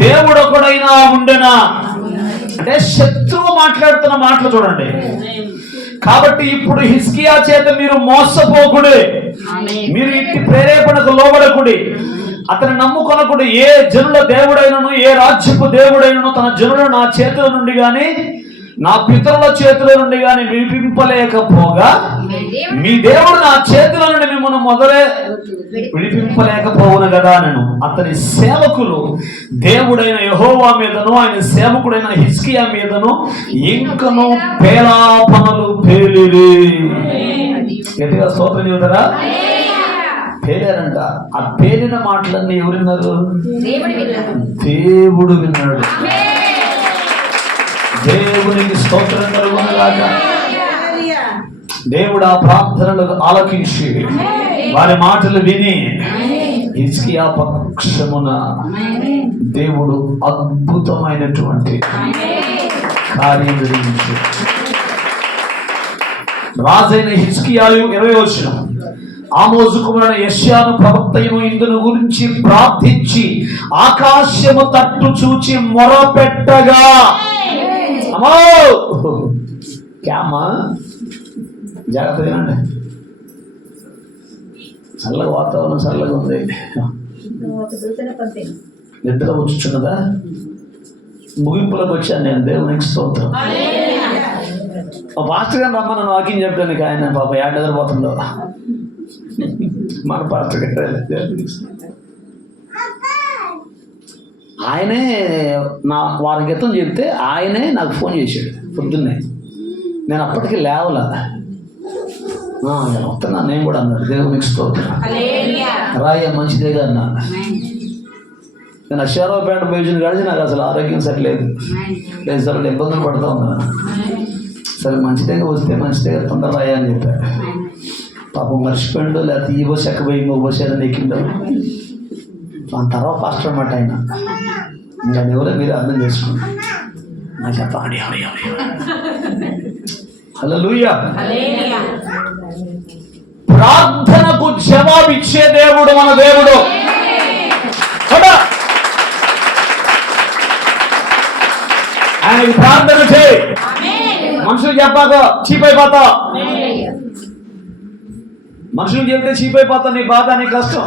దేవుడు ఒకడైనా ఉండెనా? అంటే శత్రువు మాట్లాడుతున్న మాటలు చూడండి. కాబట్టి ఇప్పుడు హిజ్కియా చేత మీరు మోసపోకుడి, మీరు ఇట్టి ప్రేరేపణకు లోబడకుడి, అతని నమ్ముకొనకుడి. ఏ జనుల దేవుడైనను ఏ రాజ్యపు దేవుడైనను తన జనులు నా చేతుల నుండి గాని నా పితరుల చేతుల నుండి గాని విడిపింపలేకపోగా, మీ దేవుడు నా చేతుల నుండి మిమ్మల్ని మొదలే విడిపింపలేకపోవును కదా. నేను అతని సేవకులు దేవుడైన యెహోవా మీదను ఆయన సేవకుడైన హిజ్కియా మీదను ఇంకను పేలాపనలు పేలిరి. గట్టిగా స్తోత్రం చెబుతారా? పేలారంట. ఆ పేలిన మాటలన్నీ ఎవరు విన్నారు? దేవుడు విన్నాడు. దేవునికి స్తోత్రం కలుగునుగాక. దేవుడు ఆ ప్రార్థనలు ఆలకించి వారి మాటలు విని హిజ్కియా పక్షమున దేవుడు అద్భుతమైనటువంటి కార్యం జరిగించి రాజైన హిజ్కియాయు 20వ వచనం, ఆమోజు కుమారుడైన యెషయాను ప్రవక్తయు ఇందును గురించి ప్రార్థించి ఆకాశము తట్టు చూచి మొరపెట్టగా, అమ్మో క్యామా జాగ్రత్త వినండి, చల్లగా వాతావరణం చల్లగా ఉంది, నిద్ర వచ్చుచున్నదా? ముగింపులోకి వచ్చాను నేను. దేవునికి స్తోత్రం. మా పాస్టర్ గారిని రమ్మని వాకింగ్ చెప్పడానికి, ఆయన పాప ఏడెదరిపోతుందో మన పాస్టర్ గారు. ఆయనే నా వారి క్రితం చెప్తే ఆయనే నాకు ఫోన్ చేశాడు పొద్దున్నే. నేను అప్పటికి లేవలా, వస్తున్నా నేను కూడా అన్నాడు. దేవునికి స్తోత్రం. రాయ మంచిదేగా అన్నా. నేను అశ్వారావుపేట భోజనం కాడిచి నాకు అసలు ఆరోగ్యం సరిలేదు, లేదు సార్ ఇబ్బందులు పడుతూ ఉన్నాను. సరే మంచిదేగా వస్తే మంచిదేగా తొందర రాయ అని చెప్పాడు. పాపం మర్చిపోయిండు, లేకపోతే ఈ బస్సు ఎక్కబోయి ఇంకో బస్సు ఏదైనా ఎక్కిండో. దాని తర్వాత పాస్టర్ అన్నమాట ఆయన. ఇంకా ఎవరో మీరు అర్థం చేసుకోండి. నా చెప్పండి. హల్లెలూయా. ప్రార్థనకు జవాబిచ్చే దేవుడు మన దేవుడు. ఆయనకి ప్రార్థన చేయి. మనుషులు చెప్పాక చీప్ అయిపోతా, మనుషులకు చెప్తే చీప్ అయిపోతా. నీ బాధ నీ కష్టం.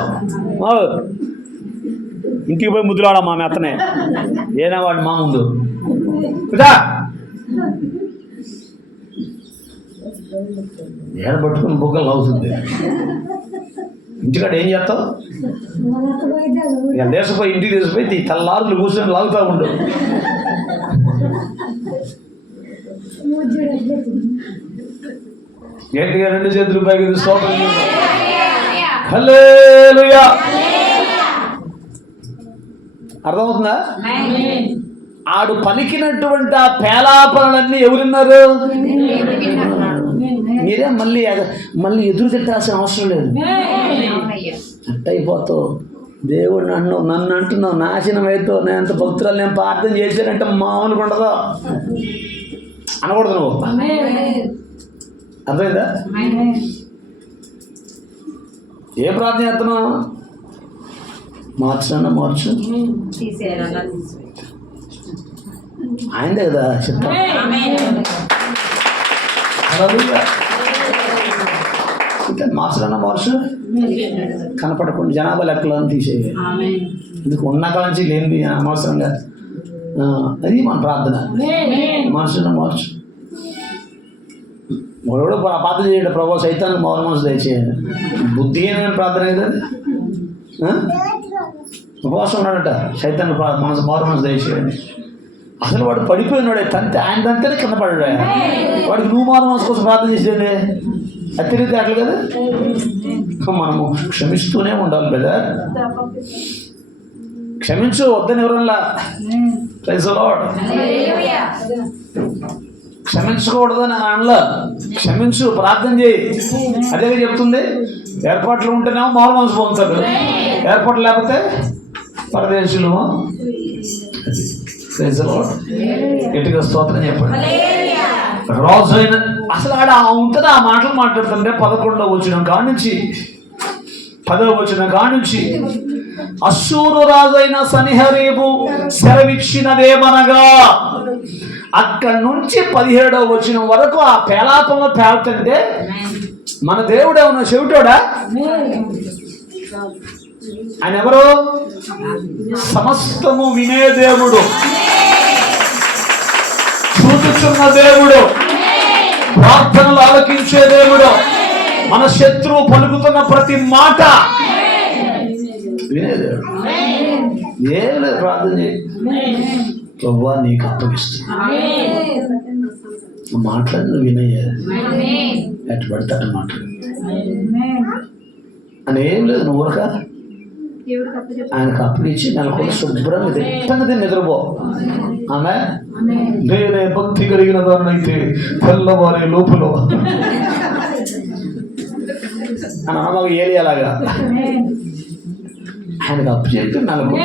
ఇంటికి పోయి ముద్దులాడా మా మెత్తనే ఏనా వాడు మా ముందు ఏడ పట్టుకుని బుగ్గలు అవుతుంది. ఇంటికాడ ఏం చేస్తావు? ఇక దేశపోయి ఇంటికి తీసుకుపోయి తెల్లారులు కూర్చొని లాగుతూ ఉండు. గట్టిగా 2 చేతులు పైకి స్తోత్రం. హల్లెలూయా. అర్థమవుతుందా? ఆడు పలికినటువంటి ఆ పేలాపనలన్నీ ఎవరున్నారు? మీరే మళ్ళీ ఎదురు తిట్టాల్సిన అవసరం లేదు. అట్ట అయిపోతావు. దేవుడు నన్ను అంటున్నావు నాశనం అవుతావు, నేను అంత భక్తురాలు, నేను ప్రార్థన చేశానంటే మామూలుగా ఉండదు అనకూడదు. నువ్వు అర్థమైందా? ఏ ప్రార్థన చేస్తున్నావు? మార్చు ఆయనదే కదా చెప్తా. మార్చు కనపడకుండా జనాభా లెక్కలను తీసేయాలి. ఎందుకు ఉన్న కాంచి లేని అనవసరంగా. అది మన ప్రార్థన. మార్చు మొదలు ప్రార్థన చేయడం, ప్రభావ సైతానికి మారు మనసు దయచేయాలి. బుద్ధి ఏమైనా ప్రార్థన కదా. ఉపవాసం ఉన్నాడట, సైతాన్ని మనసు మారు మనసు దయచేయండి. అసలు వాడు పడిపోయినాడే తంతే, ఆయన తంతేనే కింద పడ్డాడు. వాడికి నువ్వు మారు మనసు కోసం ప్రార్థన చేసేయండి. అది తిరిగితే అట్లా కదా. మనము క్షమిస్తూనే ఉండాలి బ్రదర్. క్షమించు వద్దని ఎవరన్నా. Praise the lord. క్షమించకూడదని అనలా, క్షమించు, ప్రార్థన చేయి. అదే చెప్తుంది. ఏర్పాట్లు ఉంటేనేమో మారు మనసు పొందుతాడు, ఏర్పాట్లు లేకపోతే పరదేశులు. గట్టిగా స్తోత్రం చెప్పండి. రాజు అయిన అసలు ఆడ ఉంటుంది. ఆ మాటలు మాట్లాడుతుంటే 11వ వచనం కానుంచి 10వ వచనం కానుంచి అశ్షూరు రాజైన సన్హెరీబు సెలవిచ్చినదేమనగా, అక్కడి నుంచి 17వ వచనం వరకు ఆ పేలాపంలో పేలుతుంటే మన దేవుడు ఏమన్నా చెవిటోడా? ఆయన ఎవరు? సమస్తము వినే దేవుడు, చూచుచున్న దేవుడు, ప్రార్థనలు ఆలకించే దేవుడు, మన శత్రువు పలుకుతున్న ప్రతి మాట వినే దేవుడు. ఏం లేదు, ప్రార్థన చేయి. ప్రభువా నీకు అప్పగిస్తున్నా, మాట్లాడి నువ్వు వినయ్యాలి. ఎట్టు పడితే అటు మాట్లాడు అని ఏం లేదు. నువ్వు ఊరక ఆయనకు అప్పగిచ్చి నెలకొని శుభ్రంగా తిట్టంగా నిద్రపో. ఆమె నేనే భక్తి కలిగిన దాన్నైతే తెల్లవారే లోపల అని అన్నమాకు ఏలియాలాగా ఆయనకు అప్పు చెప్పి నెలకు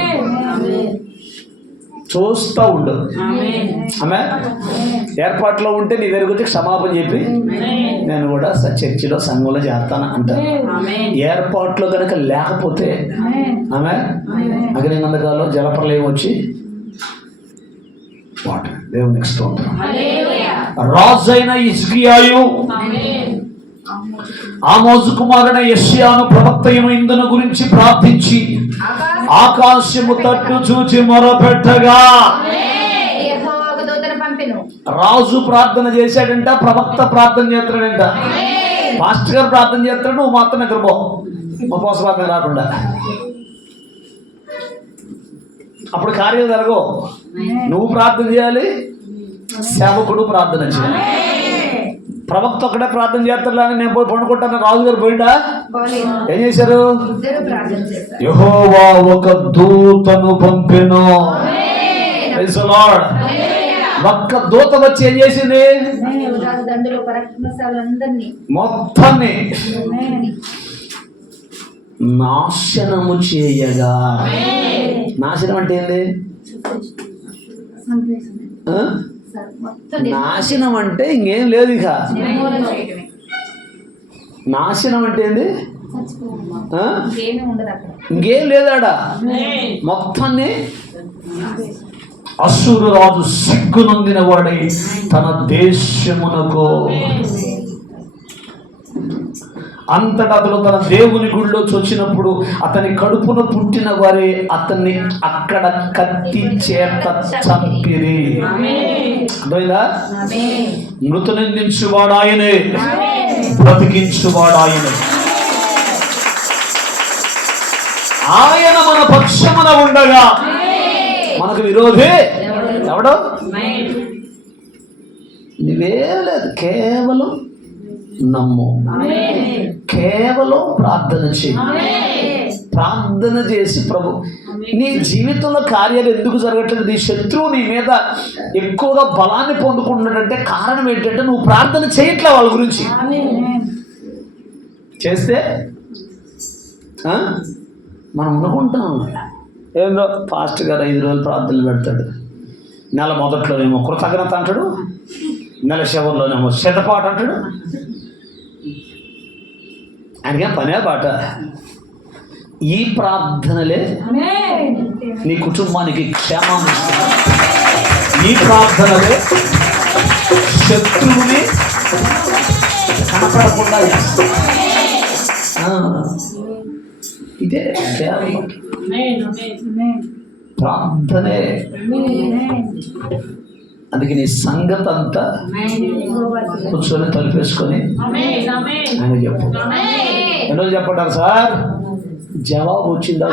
చూస్తూ ఉండు. ఆమె ఏర్పాట్లో ఉంటే నీ దగ్గరికి వచ్చి క్షమాపణ చెప్పి నేను కూడా చర్చిలో సంఘంలో చేస్తాను అంటాను. ఏర్పాట్లో కనుక లేకపోతే ఆమె అగ్నినందకాల్లో జలప్రలయం వచ్చి దేవునికి స్తోత్రం. రాజైన హిజ్కియాయు ఆమోజు కుమారుడైన యెషయాను ప్రవక్తయు ఇందును గురించి ప్రార్థించి ఆకాశము తట్టు చూచి మొరపెట్టగా, రాజు ప్రార్థన చేశాడంట, ప్రవక్త ప్రార్థన చేస్తాడంట, పాస్టర్ గారు ప్రార్థన చేస్తాడు, నువ్వు మాత్రం నిద్రపో, ఉపవాస ప్రార్థన రాకుండా. అప్పుడు కార్యాలు జరగవు. నువ్వు ప్రార్థన చేయాలి, సేవకుడు ప్రార్థన చేయాలి. ప్రవక్త ఒకటే ప్రార్థన చేస్తాడు, నేను పోయి పండుకుంటాను. రాజుగారు పోయిండా? ఏం చేశారు? యెహోవా ఒక దూతను పంపెను. Praise the Lord. ఒక్క దూత వచ్చి ఏం చేసింది? మొత్తాన్ని నాశనము చేయగా. నాశనం అంటే ఏంది? నాశనం అంటే ఇంకేం లేదు. ఇక నాశనం అంటే ఏంది? ఇంకేం లేదాడా. మొత్తాన్ని అశ్షూరు రాజు సిగ్గునొందిన వాడై తన దేశమునకు అంతటా అతను తన దేవుని గుడిలో వచ్చినప్పుడు అతని కడుపున పుట్టిన వారే అతన్ని అక్కడ కత్తి చేత చంపిరి. అర్థమైందా? మృతు నిందించువాడు ఆయనే, బ్రతికించువాడు ఆయనే. ఆయన మన పక్షమున ఉండగా మనకు విరోధి ఎవడో? నువ్వేం లేదు, కేవలం నమ్ము, కేవలం ప్రార్థన చేయి. ప్రార్థన చేసి ప్రభు నీ జీవితంలో కార్యాలు ఎందుకు జరగట్లేదు, నీ శత్రువు నీ మీద ఎక్కువగా బలాన్ని పొందుకుంటున్నాడంటే కారణం ఏంటంటే నువ్వు ప్రార్థన చేయట్లే వాళ్ళ గురించి. చేస్తే మనం అనుకుంటాం ఏందో ఫాస్ట్ గారు 5 రోజులు ప్రార్థనలు పెడతాడు, నెల మొదట్లోనేమో కృతజ్ఞత అంటాడు, నెల చివరిలోనేమో శతపాటు అంటాడు. ఆయనకేం పనే పాట. ఈ ప్రార్థనలే నీ కుటుంబానికి క్షేమాన్ని ఇస్తుంది. ఈ ప్రార్థనలే శత్రువుని కనపడకుండా చేస్తుంది. ఇదే ప్రార్థనే. అందుకే నీ సంగతి అంతా కూర్చొని తలుపేసుకొని ఆయన చెప్పు. ఎన్నో చెప్పంటారు సార్, జవాబు వచ్చిందా?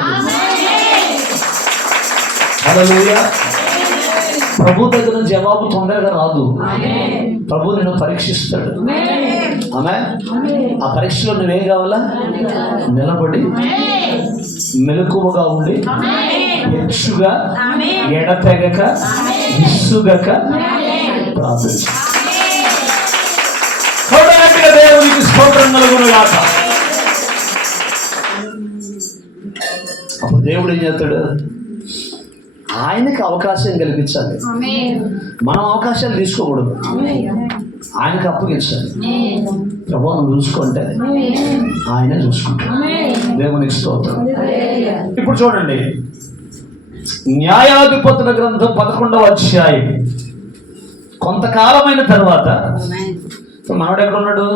హల్లెలూయా. ప్రభు దగ్గర జవాబు తొందరగా రాదు. ప్రభు నిన్ను పరీక్షిస్తాడు. ఆమె ఆ పరీక్షలో నువ్వేం కావాలా? నిలబడి మెలకువగా ఉండి హెచ్చుగా ఎడతెగక విసుగక ప్రార్థించు. దేవునికి స్తోత్రం కలుగునుగాక. అప్పుడు దేవుడు ఏం చేస్తాడు? ఆయనకి అవకాశం కల్పించాలి. మనం అవకాశాలు తీసుకోకూడదు, ఆయనకు అప్పగించాలి. ప్రభు నువ్వు చూసుకుంటే ఆయనే చూసుకుంటాడు. దేవునికి స్తోత్రం. ఇప్పుడు చూడండి, న్యాయాధిపతుల గ్రంథం 11వ అధ్యాయం. కొంతకాలమైన తర్వాత మనోడు ఎక్కడ ఉన్నాడు?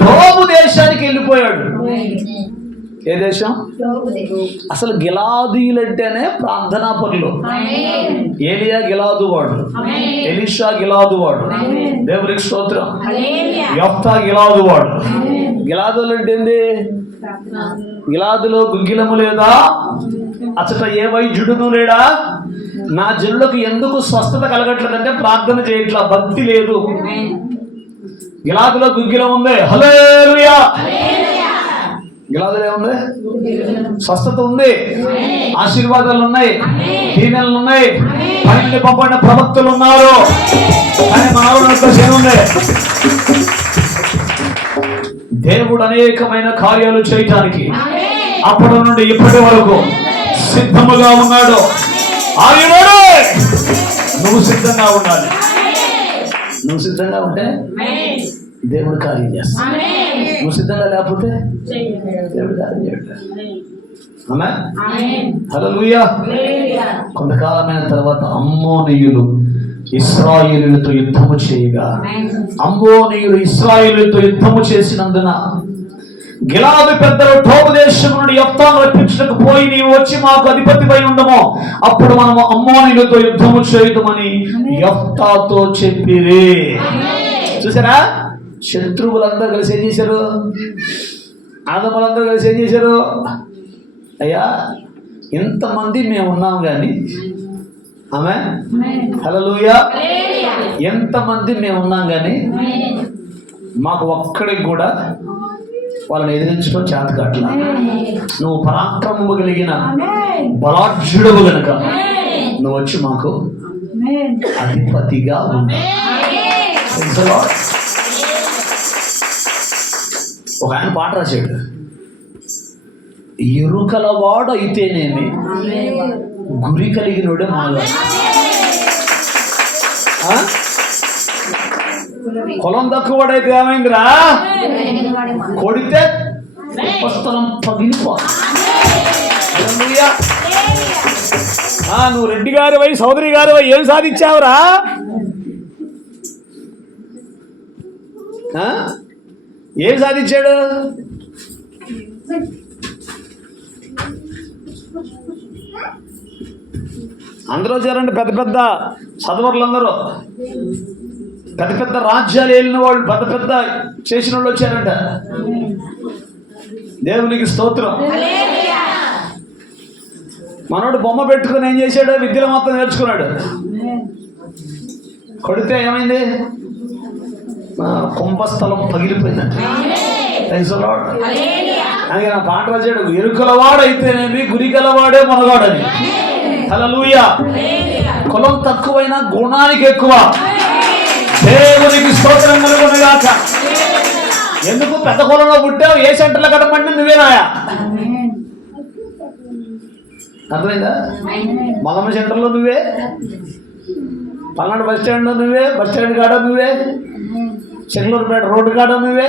టోబు దేశానికి వెళ్ళిపోయాడు. ఏ దేశం? అసలు గిలాదీయులంటేనే ప్రార్థనా పరులు. ఏలియా గిలాదు వాడు, ఎలీషా గిలాదు వాడు. దేవునికి స్తోత్రం. యొఫ్తా గిలాదు వాడు. గిలాదులు అంటే ఏంది? గిలాదులో గుగ్గిలము లేదా, అచ్చట ఏ వైద్యుడును లేడా, నా జనులకు ఎందుకు స్వస్థత కలగట్లేదంటే ప్రార్థన చేయట్లా, భక్తి లేదు. గిలాదులో గుగ్గిలం ఉంది. హల్లెలూయా. గిలాదులో ఏముంది? స్వస్థత ఉంది, ఆశీర్వాదాలు ఉన్నాయి, దీవెనలు ఉన్నాయి, పైన పంపడిన ప్రవక్తలు ఉన్నారు. కానీ మనలో ఉంది. దేవుడు అనేకమైన కార్యాలు చేయటానికి అప్పటి నుండి ఇప్పటి వరకు సిద్ధముగా ఉన్నాడు. నువ్వు సిద్ధంగా ఉండాలి. నువ్వు సిద్ధంగా ఉంటే దేవుడు కార్యం చేస్తాడు. నువ్వు సిద్ధంగా లేకపోతే దేవుడు కార్యం చేయడు. హల్లెలూయా. కొంతకాలమైన తర్వాత అమ్మోనీయులు ఇశ్రాయేలులతో యుద్ధము చేయగా, అమ్మోనీయులు ఇశ్రాయేలులతో యుద్ధము చేసినందున గిలాదు పెద్దలు టోబు దేశం నుండి యొఫ్తాను రప్పించడానికి పోయి, నీవు వచ్చి మాకు అధిపతిపై ఉండము, అప్పుడు మనము అమ్మోనీయులతో యుద్ధము చేయుదమని యొఫ్తాతో చెప్పిరి. చూసారా? శత్రువులందరూ కలిసి ఏం చేశారు? ఆదములందరూ కలిసి ఏం చేశారు? అయ్యా ఎంతమంది మేము ఉన్నాం కానీ, ఆమె హల్లెలూయా, ఎంతమంది మేము ఉన్నాం కానీ మాకు ఒక్కడికి కూడా వాళ్ళని ఎదిరించడం చేత కావట్లా. నువ్వు పరాక్రమము కలిగిన బలాఢ్యుడవు గనుక నువ్వు వచ్చి మాకు అధిపతిగా ఉన్నావు. ఒక ఆయన పాట రాశాడు, ఎరుకలవాడు అయితేనేమి గురి కలిగినోడే మాగా. కులం తక్కువడైతే ఏమైందిరా? కొడితే పుస్తకం పగిలిపోతుంది. నువ్వు రెడ్డి గారివై సోదరి గారివై ఏం సాధించావురా? ఏం సాధించాడు? అందరూ వచ్చారంటే పెద్ద పెద్ద చదవర్లందరూ, పెద్ద పెద్ద రాజ్యాలు వెళ్ళిన వాళ్ళు, పెద్ద పెద్ద చేసిన వాళ్ళు వచ్చారంట. దేవునికి స్తోత్రం. మనోడు బొమ్మ పెట్టుకుని ఏం చేశాడు? విద్యలు మొత్తం నేర్చుకున్నాడు. కొడితే ఏమైంది? కుంభస్థలం పగిలిపోయిందంట. అందుకే నా పాట రాశాడు, ఎరుకలవాడైతేనేమి గురి గలవాడే మనగాడని. హల్లెలూయా. కులం తక్కువైన గుణానికి ఎక్కువ. దేవునికి స్తోత్రం కలుగునుగాక. ఎందుకు పెద్ద కులంలో పుట్టావు? ఏ సెంటర్లో కట్టమంటే నువ్వేనాయా? అర్థమైందా? మలమ్మ సెంటర్లో నువ్వే, పల్నాడు బస్ స్టాండ్లో నువ్వే, బస్ స్టాండ్ కాడ నువ్వే, చెంగళూరుపేట రోడ్డు కాడ నువ్వే,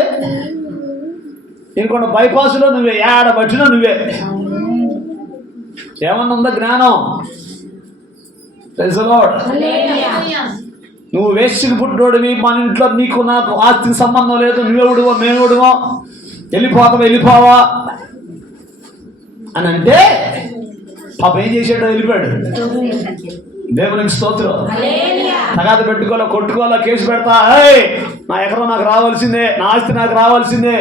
ఇంకొండ బైపాస్లో నువ్వే, ఏడ బట్టినా నువ్వే. ఏమన్నా ఉందా జ్ఞానం? తెలుసుకోడు. నువ్వు వేస్ట్కి పుట్టినోడివి, మన ఇంట్లో నీకు నాకు ఆస్తికి సంబంధం లేదు, నువ్వెవడువో మేమెవడువో, వెళ్ళిపోవా అని అంటే పాప ఏం చేసాడో వెళ్ళిపోయాడు. దేవునికి స్తోత్రం. తగాద పెట్టుకోవాలా, కొట్టుకోవాలా, కేసు పెడతా, నా ఎకరం నాకు రావాల్సిందే, నా ఆస్తి నాకు రావాల్సిందే,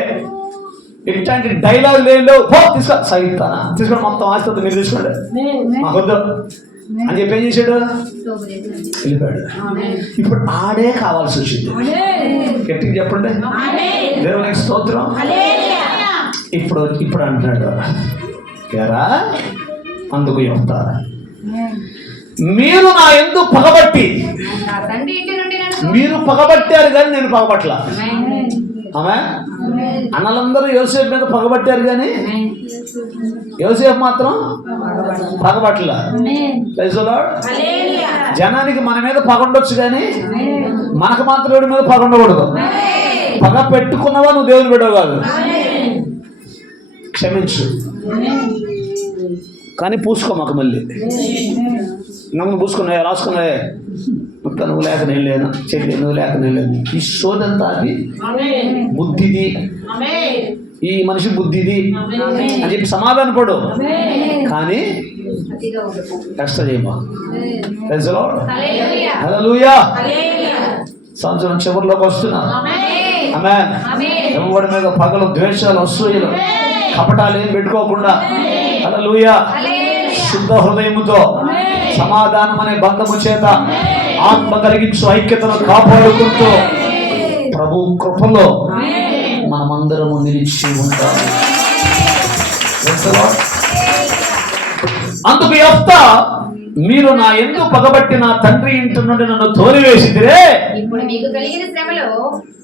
ఇట్లాంటి డైలాగ్ లేవు. తీసుకో సైతానా, తీసుకొని మొత్తం ఆస్తి మీరు తీసుకోండి, మాకొద్దు అని చెప్పి ఏం చేశాడు? వెళ్ళిపోయాడు. ఇప్పుడు ఆడే కావాల్సి వచ్చింది. గట్టిగా చెప్పండి. దేవునికి స్తోత్రం. ఇప్పుడు అంటున్నాడు, ఎరా అందుకు చెప్తా, మీరు నా యందు పగబట్టి, మీరు పగబట్టారు కానీ నేను పగబట్ల. ఆమె అన్నలందరూ యోసేపు మీద పగబట్టారు కానీ యోసేపు మాత్రం పగబట్ల. జనానికి మన మీద పగండొచ్చు కానీ మనకు మాత్రం దేవుడి మీద పగండకూడదు. పగ పెట్టుకున్నవా నువ్వు దేవుని బిడ్డవు కాదు. క్షమించు కానీ పూసుకో మాకు మళ్ళీ. నన్ను పూసుకున్నాయా, రాసుకున్నాయే, మొత్తం నువ్వు లేక నేను లేను, చెల్లి నువ్వు లేక నేను లేదు. ఈ సోదంతా అది బుద్ధిది, ఈ మనిషి బుద్ధిది అని చెప్పి సమాధాన పడు, కానీ కష్ట చేయమా. హల్లెలూయా. సంవత్సరం చివరిలోకి వస్తున్నా. ఆమేన్. ఎవరి మీద పగలు, ద్వేషాలు, అసూయలు, కపటాలు ఏం పెట్టుకోకుండా హల్లెలూయా శుద్ధ హృదయముతో సమాధానం అనే బంధము చేత ఆత్మ కలిగించు ఐక్యతను కాపాడుకుంటూ ప్రభు కృపలో మనమందరము నిలిచి ఉంటాం. అందుకు యెఫ్తా, మీరు నా యందు పగబట్టి నా తండ్రి ఇంటి నుండి నన్ను తోలివేసిదిరే ఇప్పుడు మీకు కలిగిన శ్రమలో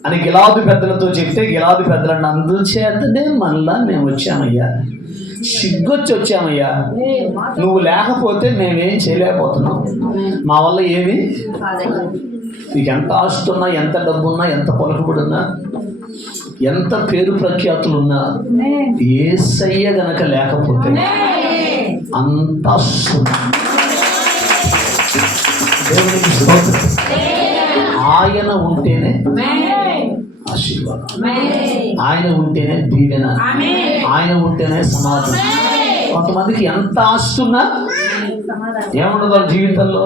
అని గిలాదు పెద్దలతో చెప్తే, గిలాదు పెద్దలను అందుచేతనే మళ్ళా మేము వచ్చామయ్యా, సిగ్గొచ్చి వచ్చామయ్యా, నువ్వు లేకపోతే మేమేం చేయలేకపోతున్నాం, మా వల్ల ఏమి, నీకు ఎంత ఆస్తున్నా, ఎంత డబ్బున్నా, ఎంత పలుకుబడున్నా, ఎంత పేరు ప్రఖ్యాతులున్నా, యేసయ్య గనక లేకపోతే అంత ఆయన ఉంటేనే ఆశీర్వాదం, ఆయన ఉంటేనే దీవెన, ఆయన ఉంటేనే సమాధానం. కొంతమందికి ఎంత ఆస్తున్నా ఏముండదు వాళ్ళ జీవితంలో,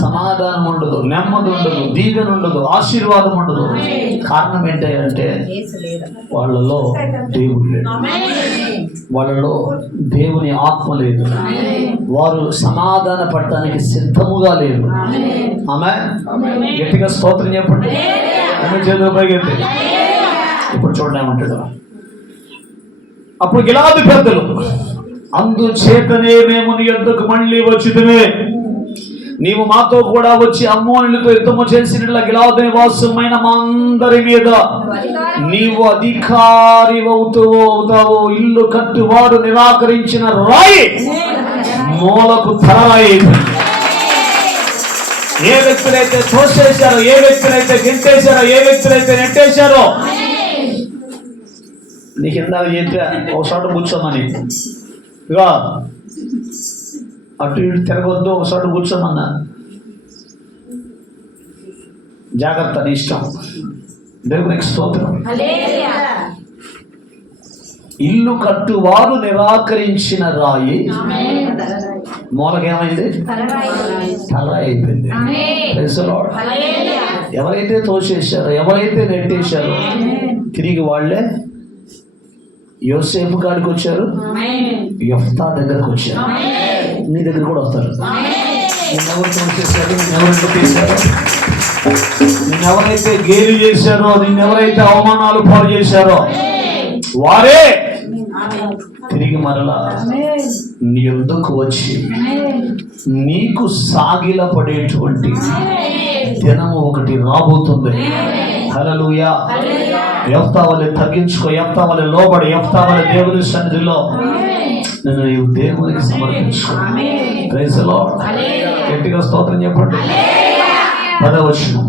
సమాధానం ఉండదు, నెమ్మది ఉండదు, దీవెన ఉండదు, ఆశీర్వాదం ఉండదు. కారణం ఏంటంటే వాళ్ళలో దేవుడు లేడు, వాళ్ళలో దేవుని ఆత్మ లేదు, వారు సమాధాన పడటానికి సిద్ధముగా లేరు. ఆమె గట్టిగా స్తోత్రం చెప్పండి. చేతులు పైకెత్తి. ఇప్పుడు చూడండి ఏమంటాడు. అప్పుడు గిలాదు పెద్దలు, అందుచేతనే మేము నీ యొద్దకు మళ్ళీ వచ్చితిమే, నీవు మాతో కూడా వచ్చి అమ్మోనులతో యుద్ధము చేసిన గిలాదు నివాసమైన మా అందరి మీద నీవు అధికారి అవుతావో. ఇల్లు కట్టువారు నిరాకరించిన రాయి మూలకు తరరాయి. ఏ వ్యక్తులైతే తోసేశారో, ఏ వ్యక్తులైతే గెంటేశారో, ఏ వ్యక్తులైతే నెట్టేశారో, నీకు ఇందాక చెప్పా ఒక చోట కూర్చోమని, ఇగా అటు ఇటు తిరగొద్దు, ఒక చోట కూర్చోమన్నా. జాగ్రత్త, నీ ఇష్టం. దేవునికి స్తోత్రం. ఇల్లు కట్టువారు నిరాకరించిన రాయి మూలకేమైంది? తల అయిపోయింది. ఎవరైతే తోసేశారో, ఎవరైతే నెట్టేశారో, తిరిగి వాళ్ళే యోసేపు కాడికి వచ్చారు, యెఫ్తా దగ్గరకు వచ్చారు, నీ దగ్గర కూడా వస్తారు. నిన్నెవరు తోసేశారు, నిన్నెవరు తీశారు, నిన్నెవరైతే గేలి చేశారో, నిన్నెవరైతే అవమానాలు పాలు చేశారో, వారే తిరిగి మరలా నీ యొద్దకు వచ్చి నీకు సాగిల పడేటువంటి దినము ఒకటి రాబోతుంది. హల్లెలూయా. యెఫ్తా వలె తగ్గించుకో, యెఫ్తా వలె లోబడి, యెఫ్తా వలె దేవుని సన్నిధిలో నేను నీవు దేవునికి సమర్పించుకో. Praise the lord. గట్టిగా స్తోత్రం చెప్పండి. 10వ వచనం,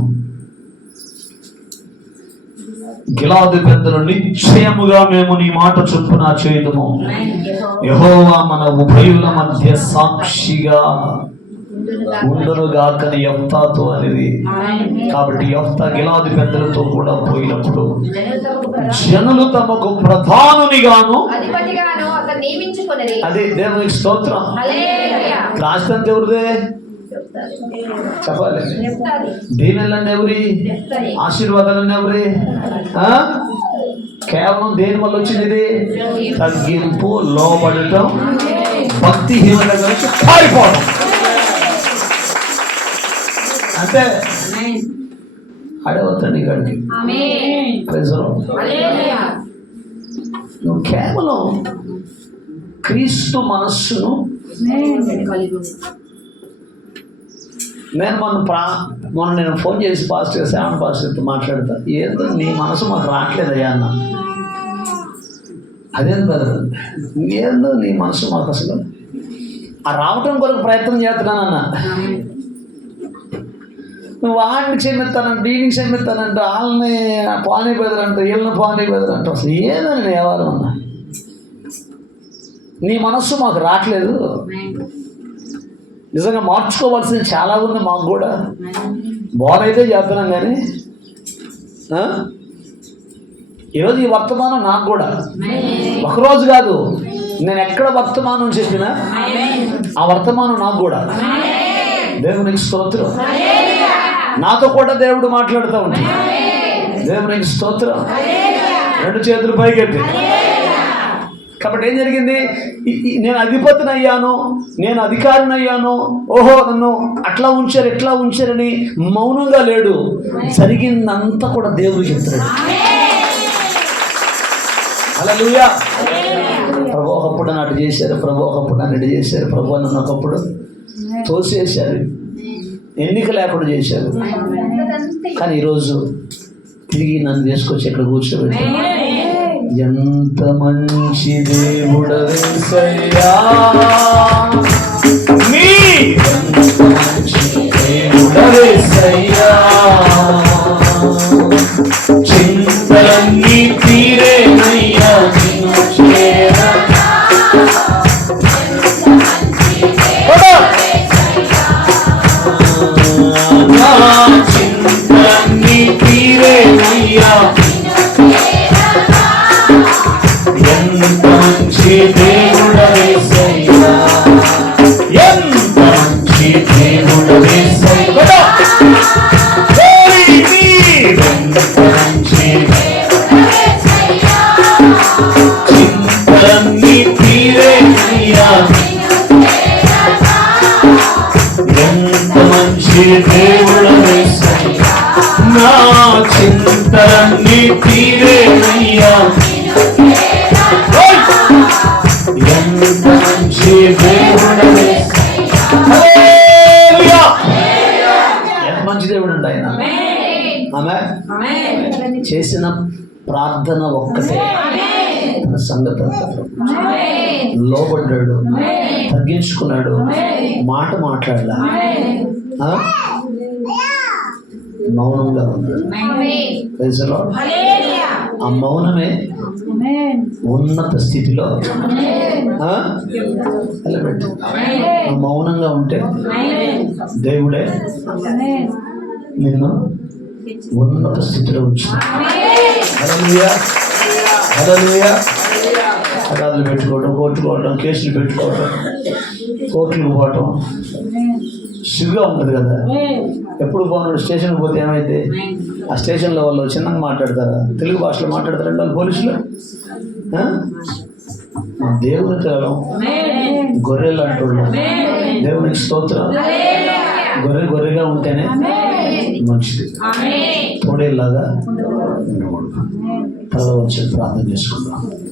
గిలాదు పెద్దలు నిశ్చయముగా మేము నీ మాట చొప్పున చేయుదుము, యెహోవా మన ఉభయుల మధ్య సాక్షిగా ఉండునుగాకని యెఫ్తాతో అనేది. కాబట్టి యెఫ్తా గిలాదు పెద్దలతో కూడా పోయినప్పుడు జనులు తమకు ప్రధానునిగాను అదే దేవునికి స్తోత్రం. రాష్ట్రం ఎవరిదే చెప్పాలి. దీవెనలన్నీ ఎవరి, ఆశీర్వాదాలన్నీ ఎవరి? కేవలం దేని వల్ల వచ్చింది? ఇది తగ్గింపు, లోబడటం, భక్తిహీనత కలిసి పారిపోవడం అంటే అడవద్దండి ఇక్కడికి. నువ్వు కేవలం క్రీస్తు మనస్సును మొన్న నేను ఫోన్ చేసి పాస్టర్ శ్రావణ పాస్టర్తో మాట్లాడతా, ఏదో నీ మనసు మాకు రావట్లేదయ్యా అన్న. అదేం కదా, ఏందో నీ మనసు మాకు అసలు రావటం కొరకు ప్రయత్నం చేస్తున్నానన్న. నువ్వు వాడిని క్షమిస్తానంట, దీనికి క్షమిస్తానంట, వాళ్ళని పానీ బెదరంట, వీళ్ళని పానీ బెదరంట. అసలు ఏదని నేను ఎవరు అన్నా, నీ మనస్సు మాకు రావట్లేదు. నిజంగా మార్చుకోవాల్సింది చాలా ఉంది మాకు కూడా. బోధైతే చేస్తున్నాం కానీ ఈరోజు ఈ వర్తమానం నాకు కూడా ఒకరోజు కాదు, నేను ఎక్కడ వర్తమానం చెప్పినా ఆ వర్తమానం నాకు కూడా. దేవునికి స్తోత్రం. నాతో కూడా దేవుడు మాట్లాడుతూ ఉంటాడు. దేవునికి స్తోత్రం. 2 చేతులు పైకెత్తి. కాబట్టి ఏం జరిగింది? నేను అధిపతిని అయ్యాను, నేను అధికారిని అయ్యాను, ఓహో నన్ను అట్లా ఉంచారు ఇట్లా ఉంచారని మౌనంగా లేడు. జరిగిందంతా కూడా దేవుడు చెప్తున్నాడు. హల్లెలూయా. ప్రభు ఒకప్పుడు నన్ను అటు చేశారు, ప్రభు ఒకప్పుడు నన్ను ఇటు చేశారు, ప్రభు నన్ను ఒకప్పుడు తోసేశారు, ఎన్నిక లేకుండా చేశారు. కానీ ఈరోజు తిరిగి నన్ను తీసుకొచ్చి ఇక్కడ కూర్చోబెట్టి, ఎంత మంచి దేవుడవేసయ్యా, ఎంత మంచి దేవుడవేసయ్యా, చింతలన్నీ తీరేనయ్యా నిన్ను చేరా. చింతలన్నీ తీరేనయ్యా, ఎంత మంచి దేవుడవేసయ్యా, ఎంత మంచి దేవుడవేసయ్యా, ఎంత మంచి చింతలన్నీ తీరేనయ్యా, ఎంత మంచి దేవుడవేసయ్యా, నా చింతలన్నీ తీరేనయ్యా, ఎంత మంచి దేవుడు అంట ఆయన. ఆమె చేసిన ప్రార్థన ఒక్కటే తన సంగతి లోబడ్డాడు, తగ్గించుకున్నాడు, మాట మాట్లాడలా, మౌనంగా ఉన్నాడు. ఆ మౌనమే ఉన్నత స్థితిలో నిలబెట్టు. మౌనంగా ఉంటే దేవుడే నిన్ను ఉన్నత స్థితిలో ఉంచుతాడు. హల్లెలూయా. హల్లెలూయా. అదాలు పెట్టుకోవడం, కొట్టుకోవడం, కేసులు పెట్టుకోవడం, కోర్టులకు పోవటం సిగ్గుగా ఉంటుంది కదా. ఎప్పుడు పోనాడు స్టేషన్కి పోతే ఏమైతే ఆ స్టేషన్లో వాళ్ళు చిన్నగా మాట్లాడతారా, తెలుగు భాషలో మాట్లాడతారండి వాళ్ళు పోలీసులు. దేవుని కాలం గొర్రెలు అంటున్నాం. దేవునికి స్తోత్రం. గొర్రెగా ఉంటేనే మంచిది, తోడేలాగా ఉండకూడదు. తల వచ్చి ప్రార్థన చేసుకుందాం.